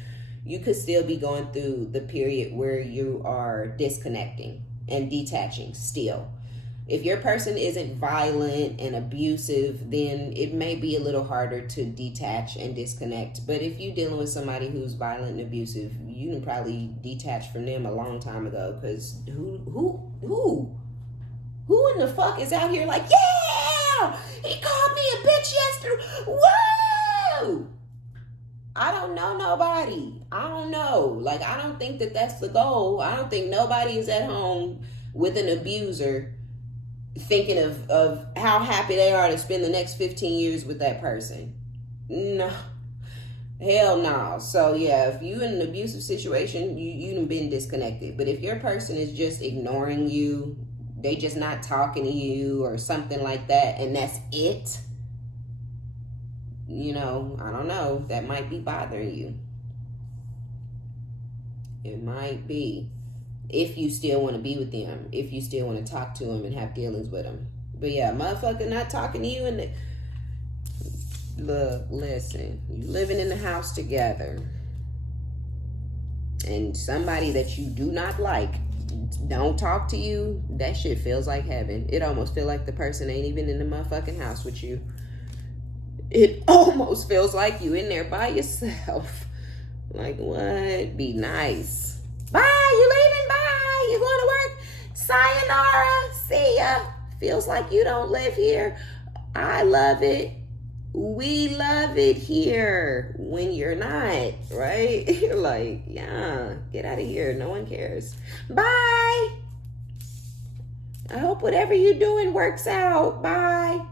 you could still be going through the period where you are disconnecting and detaching still. If your person isn't violent and abusive, then it may be a little harder to detach and disconnect. But if you're dealing with somebody who's violent and abusive, you can probably detach from them a long time ago. Because who in the fuck is out here like, yeah, he called me a bitch yesterday. Whoa! I don't know nobody. I don't know. Like, I don't think that that's the goal. I don't think nobody is at home with an abuser thinking of how happy they are to spend the next 15 years with that person. No. Hell no. So yeah, if you in an abusive situation, you've been disconnected. But if your person is just ignoring you, they just not talking to you or something like that, and that's it, I don't know, that might be bothering you. It might be. If you still want to be with them, if you still want to talk to them and have dealings with them. But yeah, motherfucker not talking to you and look, listen, you living in the house together and somebody that you do not like don't talk to you, that shit feels like heaven. It almost feel like the person ain't even in the motherfucking house with you. It almost feels like you in there by yourself. Like, what? Be nice. Bye, you leaving? Bye, you going to work? Sayonara, see ya. Feels like you don't live here. I love it. We love it here when you're not, right? You're like, yeah, get out of here. No one cares. Bye. I hope whatever you're doing works out. Bye.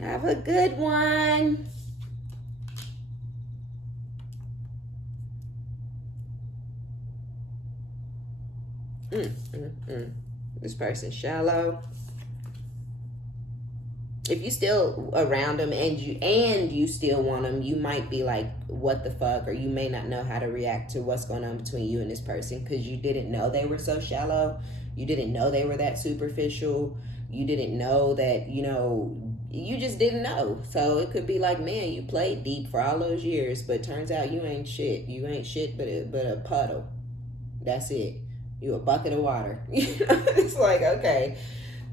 Have a good one. This person's shallow. If you still around them and you still want them, you might be like, what the fuck? Or you may not know how to react to what's going on between you and this person because you didn't know they were so shallow. You didn't know they were that superficial. You didn't know that, you just didn't know. So it could be like, man, you played deep for all those years, but turns out you ain't shit. You ain't shit but a puddle. That's it. You a bucket of water. It's like, okay,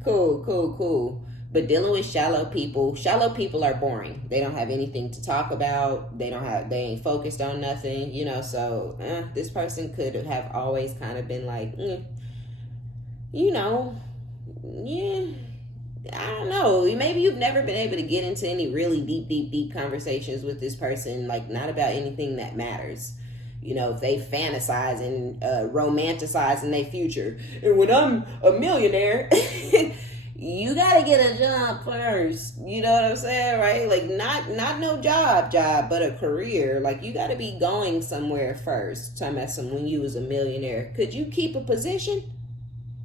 cool. But dealing with shallow people are boring. They don't have anything to talk about. They ain't focused on nothing, so this person could have always kind of been like, yeah, I don't know. Maybe you've never been able to get into any really deep conversations with this person, like not about anything that matters. If they fantasize and romanticize in their future. And when I'm a millionaire, you gotta get a job first. You know what I'm saying, right? Like not no job, but a career. Like you gotta be going somewhere first. Talking about when you was a millionaire. Could you keep a position?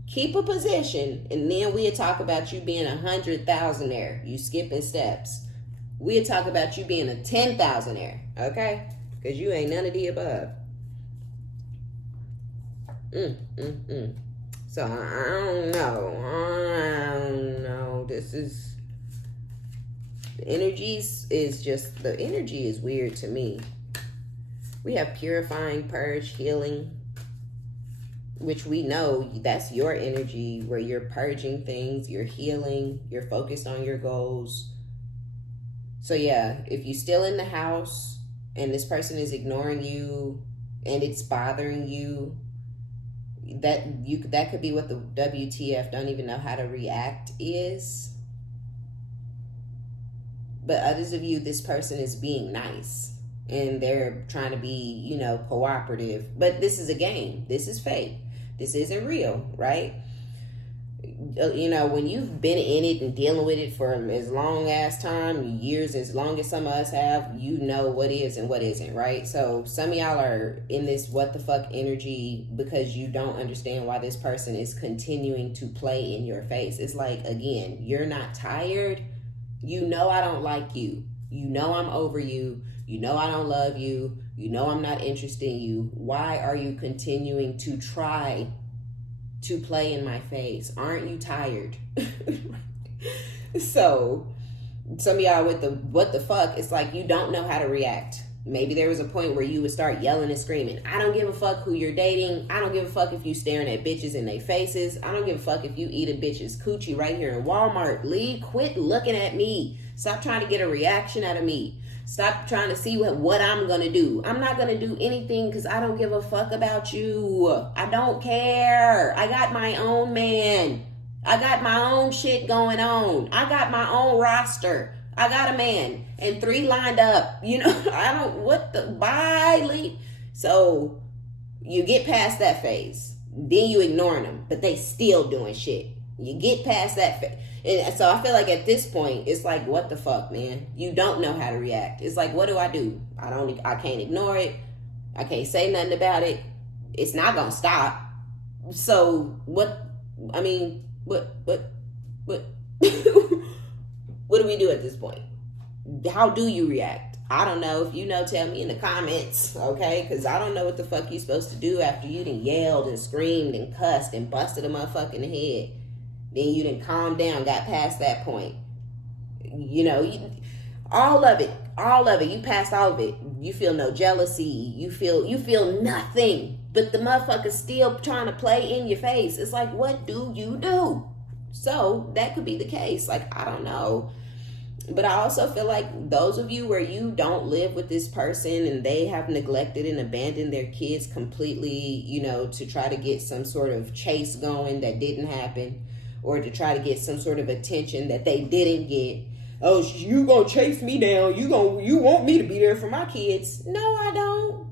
Keep a position, and then we'll talk about you being 100,000-aire. You skipping steps. We'll talk about you being a 10,000-aire, okay? Because you ain't none of the above. So I don't know. This is the energy is weird to me. We have purifying, purge, healing, which we know that's your energy where you're purging things, you're healing, you're focused on your goals. So yeah, if you're still in the house and this person is ignoring you and it's bothering you, that could be what the WTF don't even know how to react is. But others of you, this person is being nice and they're trying to be, cooperative. But this is a game. This is fake. This isn't real, right? When you've been in it and dealing with it for as long as time, years, as long as some of us have, you know what is and what isn't, right? So some of y'all are in this what the fuck energy because you don't understand why this person is continuing to play in your face. It's like, again, you're not tired. I don't like you. I'm over you. I don't love you. I'm not interested in you. Why are you continuing to try to play in my face? Aren't you tired? So some of y'all with the what the fuck, it's like you don't know how to react. Maybe there was a point where you would start yelling and screaming. I don't give a fuck who you're dating. I don't give a fuck if you staring at bitches in their faces. I don't give a fuck if you eat a bitch's coochie right here in Walmart. Quit looking at me. Stop trying to get a reaction out of me. Stop trying to see what I'm going to do. I'm not going to do anything because I don't give a fuck about you. I don't care. I got my own man. I got my own shit going on. I got my own roster. I got a man and 3 lined up. Bye. So you get past that phase. Then you ignoring them, but they still doing shit. You get past that phase. And so I feel like at this point, it's like, what the fuck, man? You don't know how to react. It's like, what do? I can't ignore it. I can't say nothing about it. It's not going to stop. So what do we do at this point? How do you react? I don't know. If you know, tell me in the comments, okay? Because I don't know what the fuck you supposed to do after you done yelled and screamed and cussed and busted a motherfucker in the head. Then you done calmed down, got past that point. You know, all of it. You passed all of it. You feel no jealousy. You feel nothing. But the motherfucker's still trying to play in your face. It's like, what do you do? So that could be the case. Like, I don't know. But I also feel like those of you where you don't live with this person and they have neglected and abandoned their kids completely, you know, to try to get some sort of chase going that didn't happen, or to try to get some sort of attention that they didn't get. Oh, you gonna chase me down. You want me to be there for my kids. No, I don't.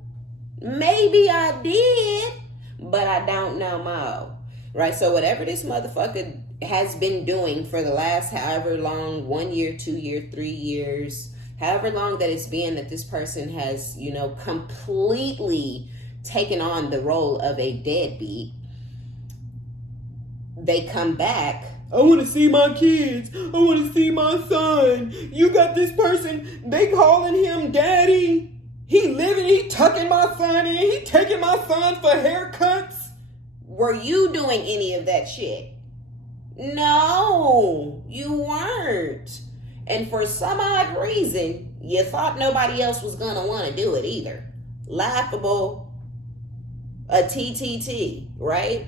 Maybe I did, but I don't know more. Right? So whatever this motherfucker has been doing for the last however long, 1 year, 2 years, 3 years, however long that it's been that this person has, you know, completely taken on the role of a deadbeat, they come back. I want to see my kids. I want to see my son. You got this person, they calling him daddy. He tucking my son in. He taking my son for haircuts. Were you doing any of that shit? No, you weren't. And for some odd reason, you thought nobody else was going to want to do it either. Laughable. A TTT, right?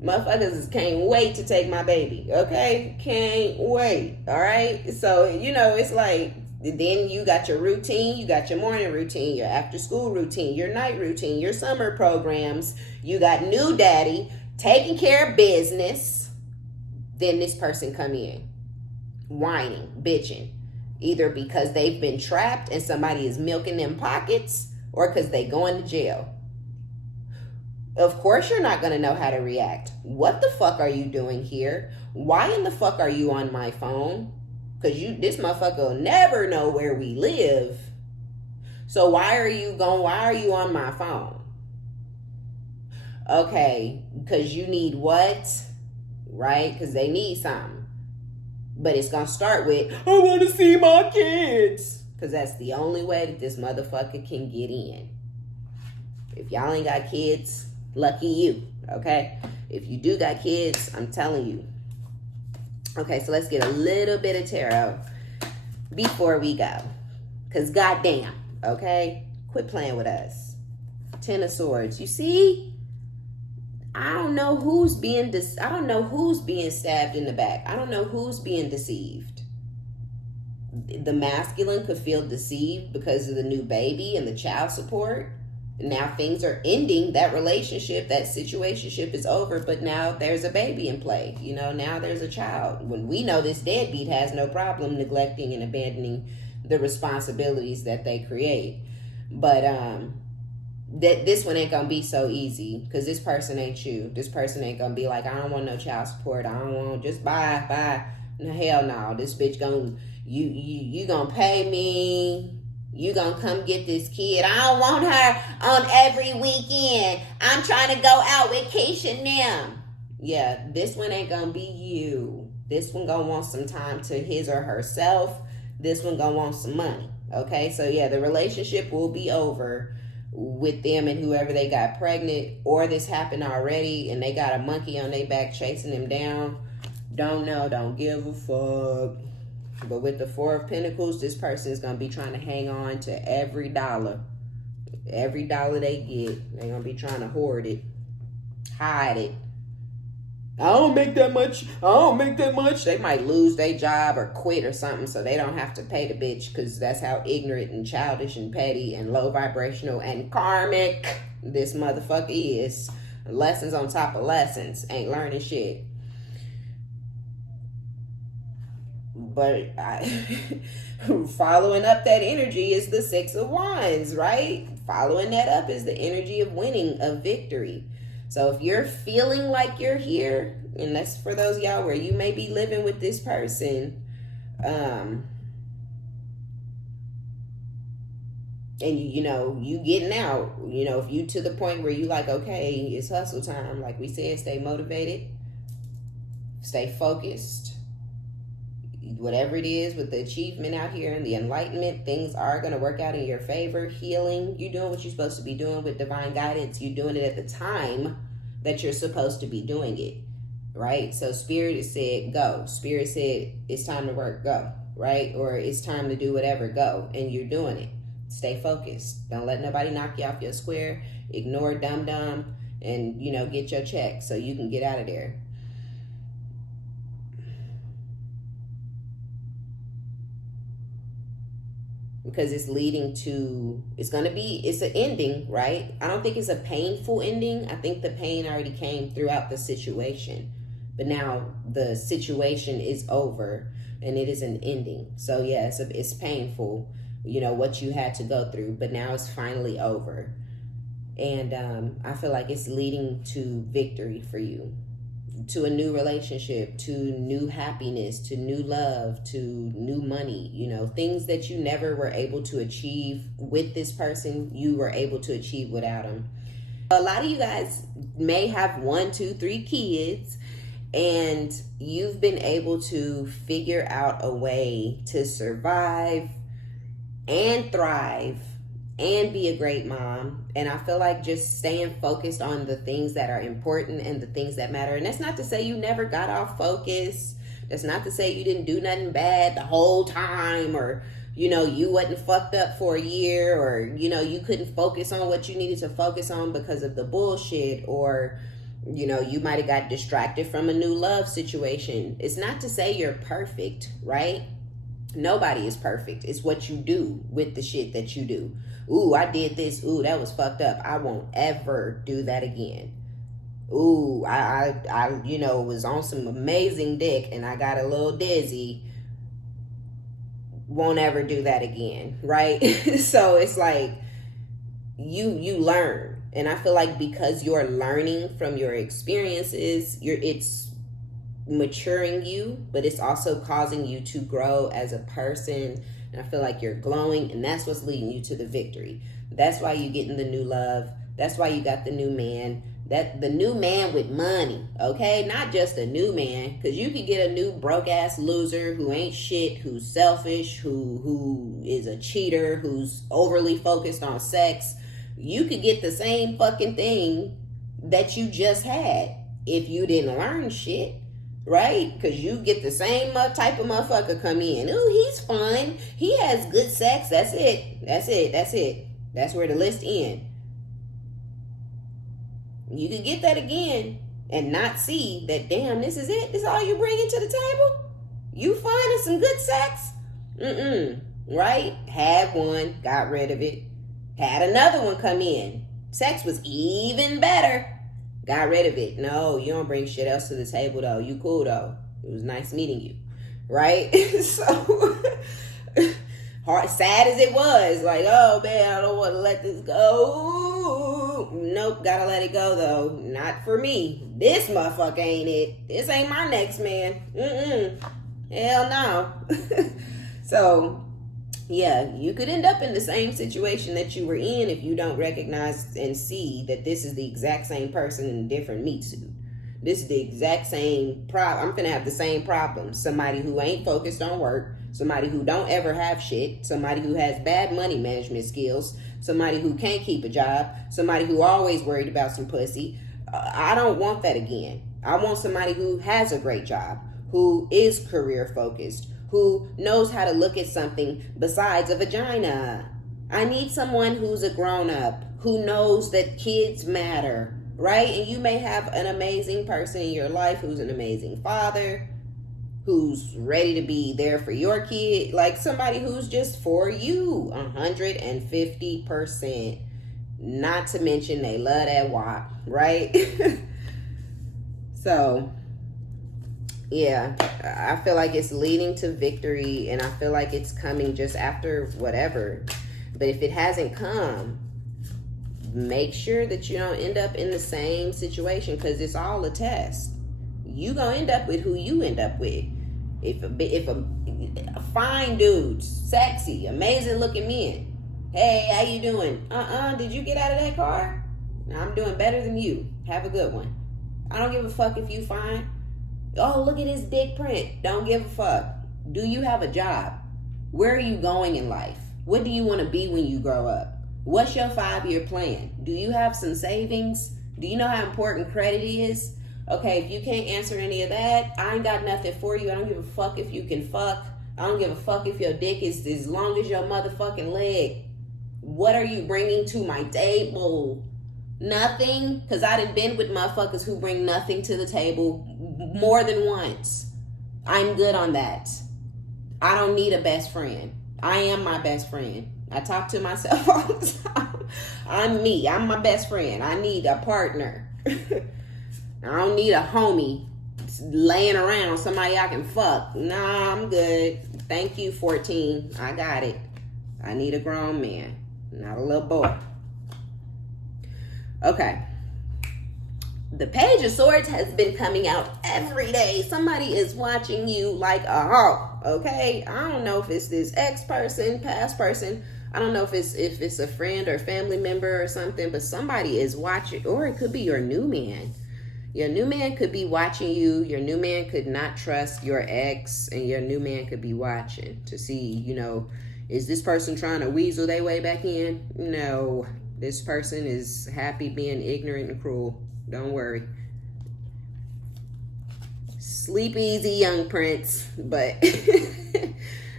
Motherfuckers can't wait to take my baby, okay? Can't wait, all right? So, you know, it's like, then you got your routine, you got your morning routine, your after school routine, your night routine, your summer programs. You got new daddy taking care of business. Then this person come in whining, bitching, either because they've been trapped and somebody is milking them pockets, or because they going to jail. Of course you're not going to know how to react. What the fuck are you doing here? Why in the fuck are you on my phone? Because this motherfucker will never know where we live. So why are you on my phone? Okay, because you need what? Right? Because they need something. But it's going to start with, I want to see my kids. Because that's the only way that this motherfucker can get in. If y'all ain't got kids, lucky you, okay? If you do got kids, I'm telling you. Okay, so let's get a little bit of tarot before we go. Because goddamn, okay? Quit playing with us. Ten of Swords. You see? I don't know who's being stabbed in the back. I don't know who's being deceived. The masculine could feel deceived because of the new baby and the child support. Now things are ending. That relationship, that situationship is over, but now there's a baby in play. You know, now there's a child. When we know this deadbeat has no problem neglecting and abandoning the responsibilities that they create. But this one ain't gonna be so easy, because this person ain't you. This person ain't gonna be like, I don't want no child support. I don't want, just bye. No, hell no. This bitch gonna, you gonna pay me. You gonna come get this kid. I don't want her on every weekend. I'm trying to go out with Keisha and them. Yeah, this one ain't gonna be you. This one gonna want some time to his or herself. This one gonna want some money. Okay, so yeah, the relationship will be over with them and whoever they got pregnant, or this happened already and they got a monkey on their back chasing them down. Don't know, don't give a fuck. But with the Four of Pentacles, this person is going to be trying to hang on to every dollar. Every dollar they get. They're going to be trying to hoard it. Hide it. I don't make that much. They might lose their job or quit or something so they don't have to pay the bitch, because that's how ignorant and childish and petty and low vibrational and karmic this motherfucker is. Lessons on top of lessons. Ain't learning shit. But following up that energy is the Six of Wands, right? Following that up is the energy of winning, of victory. So if you're feeling like you're here, and that's for those of y'all where you may be living with this person, and you know, you getting out, you know, if you to the point where you like, okay, it's hustle time, like we said, stay motivated, stay focused. whatever it is with the achievement out here and the enlightenment, things are going to work out in your favor. Healing, you're doing what you're supposed to be doing with divine guidance. You're doing it at the time that you're supposed to be doing it, right? So Spirit has said, go. Spirit said, it's time to work, go, right? Or it's time to do whatever, go. And you're doing it. Stay focused. Don't let nobody knock you off your square. Ignore dumb and, you know, get your check so you can get out of there. Because it's leading to, it's an ending, right? I don't think it's a painful ending. I think the pain already came throughout the situation. But now the situation is over and it is an ending. So yeah, it's painful, you know, what you had to go through, but now it's finally over. And I feel like it's leading to victory for you, to a new relationship, to new happiness, to new love, to new money, you know, things that you never were able to achieve with this person, you were able to achieve without them. A lot of you guys may have 1, 2, 3 kids, and you've been able to figure out a way to survive and thrive and be a great mom. And I feel like just staying focused on the things that are important and the things that matter. And that's not to say you never got off focus. That's not to say you didn't do nothing bad the whole time, or, you know, you wasn't fucked up for a year, or, you know, you couldn't focus on what you needed to focus on because of the bullshit, or, you know, you might have got distracted from a new love situation. It's not to say you're perfect, right? Nobody is perfect. It's what you do with the shit that you do. Ooh, I did this. Ooh, that was fucked up. I won't ever do that again. Ooh, I you know, was on some amazing dick and I got a little dizzy. Won't ever do that again, right? So it's like you learn. And I feel like because you're learning from your experiences, it's maturing you, but it's also causing you to grow as a person. And I feel like you're glowing, and that's what's leading you to the victory. That's why you're getting the new love. That's why you got the new man. That the new man with money, okay? Not just a new man, because you could get a new broke ass loser who ain't shit, who's selfish, who is a cheater, who's overly focused on sex. You could get the same fucking thing that you just had if you didn't learn shit. Right? Because you get the same type of motherfucker come in. Ooh, he's fun. He has good sex. That's it. That's where the list ends. You could get that again and not see that, damn, this is it? This is all you bringing to the table? You finding some good sex? Right? Had one, got rid of it. Had another one come in. Sex was even better. Got rid of it. No, you don't bring shit else to the table, though. You cool, though. It was nice meeting you. Right? So, sad as it was. Like, oh, man, I don't want to let this go. Nope, gotta let it go, though. Not for me. This motherfucker ain't it. This ain't my next man. Hell no. So, yeah, you could end up in the same situation that you were in if you don't recognize and see that this is the exact same person in a different meat suit. This is the exact same problem. I'm gonna have the same problem. Somebody who ain't focused on work, somebody who don't ever have shit, somebody who has bad money management skills, somebody who can't keep a job, somebody who always worried about some pussy. I don't want that again. I want somebody who has a great job, who is career focused, who knows how to look at something besides a vagina. I need someone who's a grown-up, who knows that kids matter, right? And you may have an amazing person in your life who's an amazing father, who's ready to be there for your kid, like somebody who's just for you 150%. Not to mention they love that WAP, right? So, yeah, I feel like it's leading to victory, and I feel like it's coming just after whatever. But if it hasn't come, make sure that you don't end up in the same situation, because it's all a test. You gonna end up with who you end up with. If a fine dude, sexy, amazing looking men, hey, how you doing? Did you get out of that car? I'm doing better than you. Have a good one. I don't give a fuck if you fine. Oh, look at his dick print. Don't give a fuck. Do you have a job? Where are you going in life? What do you want to be when you grow up? What's your 5-year plan? Do you have some savings? Do you know how important credit is? Okay, if you can't answer any of that, I ain't got nothing for you. I don't give a fuck if you can fuck. I don't give a fuck if your dick is as long as your motherfucking leg. What are you bringing to my table? Nothing? Because I done been with motherfuckers who bring nothing to the table more than once. I'm good on that. I don't need a best friend. I am my best friend. I talk to myself all the time. I'm me. I'm my best friend. I need a partner. I don't need a homie laying around, somebody I can fuck. Nah, I'm good. Thank you, 14. I got it. I need a grown man, not a little boy. Okay. The Page of Swords has been coming out every day. Somebody is watching you like a hawk, okay? I don't know if it's this ex-person, past person. I don't know if it's a friend or family member or something, but somebody is watching, or it could be your new man. Your new man could be watching you. Your new man could not trust your ex, and your new man could be watching to see, is this person trying to weasel their way back in? No. This person is happy being ignorant and cruel. Don't worry. Sleep easy, young prince. But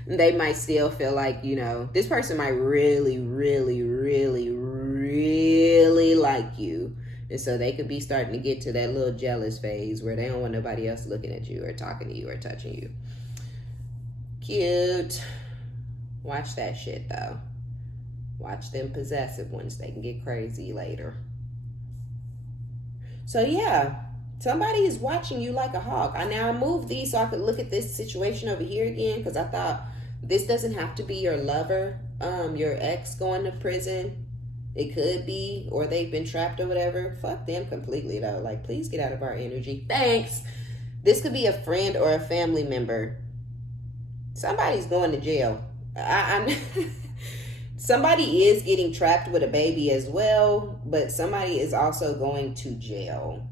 they might still feel like, this person might really, really, really, really like you. And so they could be starting to get to that little jealous phase where they don't want nobody else looking at you or talking to you or touching you. Cute. Watch that shit, though. Watch them possessive ones. They can get crazy later. So yeah, somebody is watching you like a hawk. I moved these so I could look at this situation over here again, because I thought this doesn't have to be your lover, your ex going to prison. It could be, or they've been trapped or whatever. Fuck them completely though. Like, please get out of our energy. Thanks. This could be a friend or a family member. Somebody's going to jail. Somebody is getting trapped with a baby as well, but somebody is also going to jail.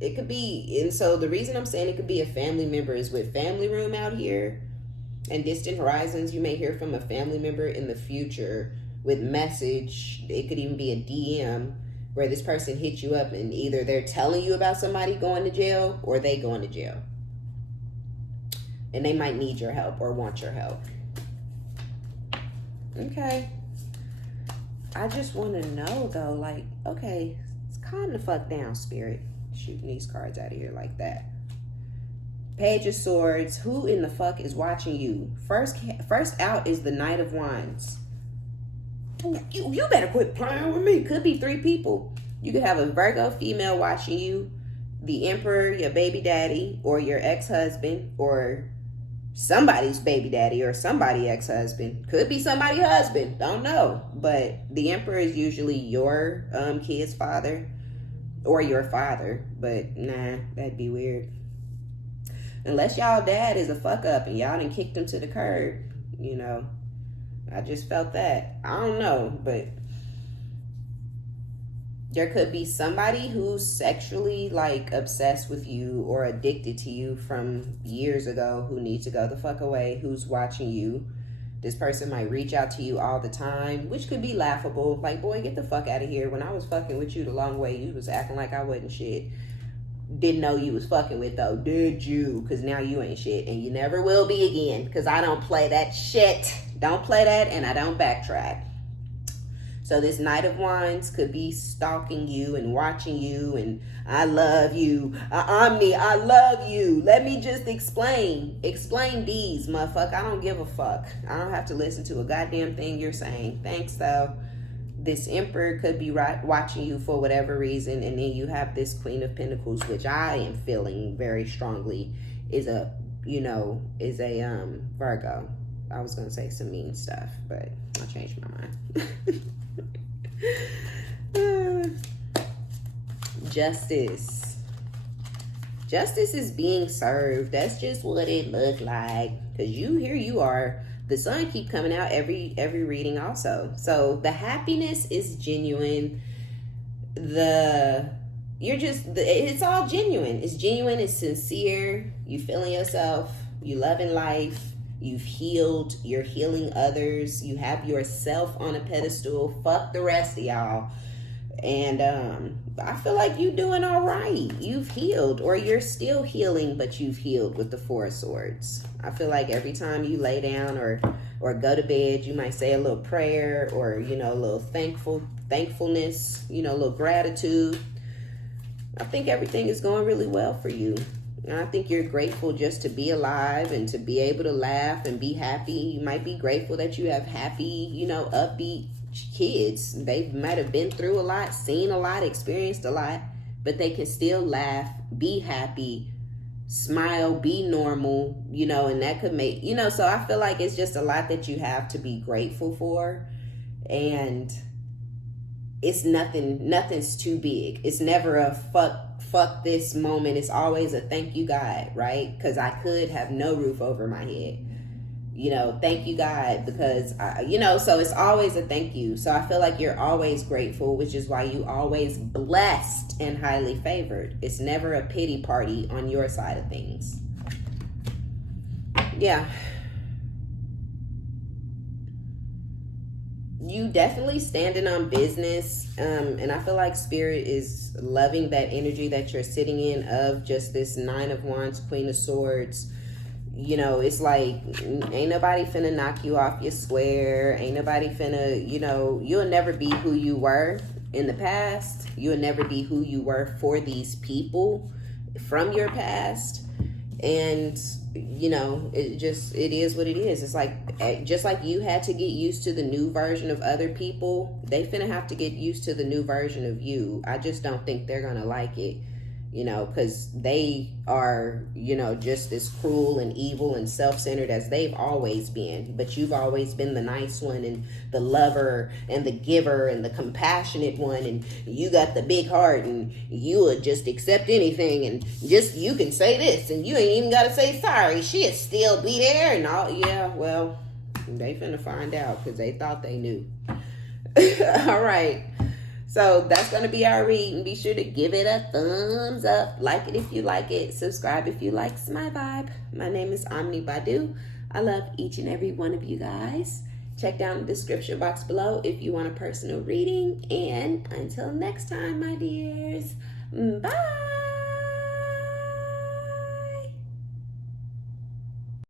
It could be, and so the reason I'm saying it could be a family member is with family room out here and distant horizons. You may hear from a family member in the future with message. It could even be a DM where this person hits you up and either they're telling you about somebody going to jail or they going to jail. And they might need your help or want your help. Okay. I just want to know though, like, okay, calm the fuck down, spirit. Shooting these cards out of here like that. Page of Swords. Who in the fuck is watching you? First out is the Knight of Wands. You better quit playing with me. Could be 3 people. You could have a Virgo female watching you, the Emperor, your baby daddy, or your ex-husband, or somebody's baby daddy or somebody ex-husband. Could be somebody's husband. Don't know. But the Emperor is usually your kid's father or your father. But nah, that'd be weird. Unless y'all dad is a fuck up and y'all done kicked him to the curb. I just felt that. I don't know, but there could be somebody who's sexually like obsessed with you or addicted to you from years ago who needs to go the fuck away, who's watching you. This person might reach out to you all the time, which could be laughable. Like, boy, get the fuck out of here. When I was fucking with you the long way, you was acting like I wasn't shit. Didn't know you was fucking with though, did you? Because now you ain't shit and you never will be again, because I don't play that shit. Don't play that, and I don't backtrack. So this Knight of Wands could be stalking you and watching you, and I love you. Omni, I love you. Let me just explain these, motherfucker. I don't give a fuck. I don't have to listen to a goddamn thing you're saying. Thanks though. This Emperor could be watching you for whatever reason, and then you have this Queen of Pentacles, which I am feeling very strongly is a Virgo. I was gonna say some mean stuff, but I changed my mind. Justice. Justice is being served. That's just what it looked like. Because here you are. The sun keep coming out every reading also. So the happiness is genuine. The it's all genuine. It's genuine, it's sincere. You feeling yourself, you loving life, you've healed, you're healing others, you have yourself on a pedestal. Fuck the rest of y'all. And I feel like you doing all right. You've healed, or you're still healing, but you've healed with the Four of Swords. I feel like every time you lay down or go to bed, you might say a little prayer, or a little thankfulness, a little gratitude. I think everything is going really well for you. And I think you're grateful just to be alive and to be able to laugh and be happy. You might be grateful that you have happy, upbeat kids. They might have been through a lot, seen a lot, experienced a lot, but they can still laugh, be happy, smile, be normal, and that could make, so I feel like it's just a lot that you have to be grateful for. And it's nothing's too big. It's never a fuck this moment. It's always a thank you God, right? Because I could have no roof over my head. Thank you God, because so it's always a thank you. So I feel like you're always grateful, which is why you always blessed and highly favored. It's never a pity party on your side of things. Yeah. You definitely standing on business, and I feel like Spirit is loving that energy that you're sitting in of just this Nine of Wands, Queen of Swords. It's like ain't nobody finna knock you off your square. Ain't nobody finna, you'll never be who you were in the past. You'll never be who you were for these people from your past. And it is what it is. It's like, just like you had to get used to the new version of other people, they finna have to get used to the new version of you. I just don't think they're gonna like it, because they are, just as cruel and evil and self-centered as they've always been. But you've always been the nice one and the lover and the giver and the compassionate one, and you got the big heart, and you would just accept anything, and just you can say this and you ain't even gotta say sorry, she'll still be there and all. Yeah, well, they finna find out, because they thought they knew. All right, so that's going to be our read, and be sure to give it a thumbs up. Like it if you like it. Subscribe if you like my vibe. My name is OmniBadu. I love each and every one of you guys. Check down the description box below if you want a personal reading. And until next time, my dears. Bye.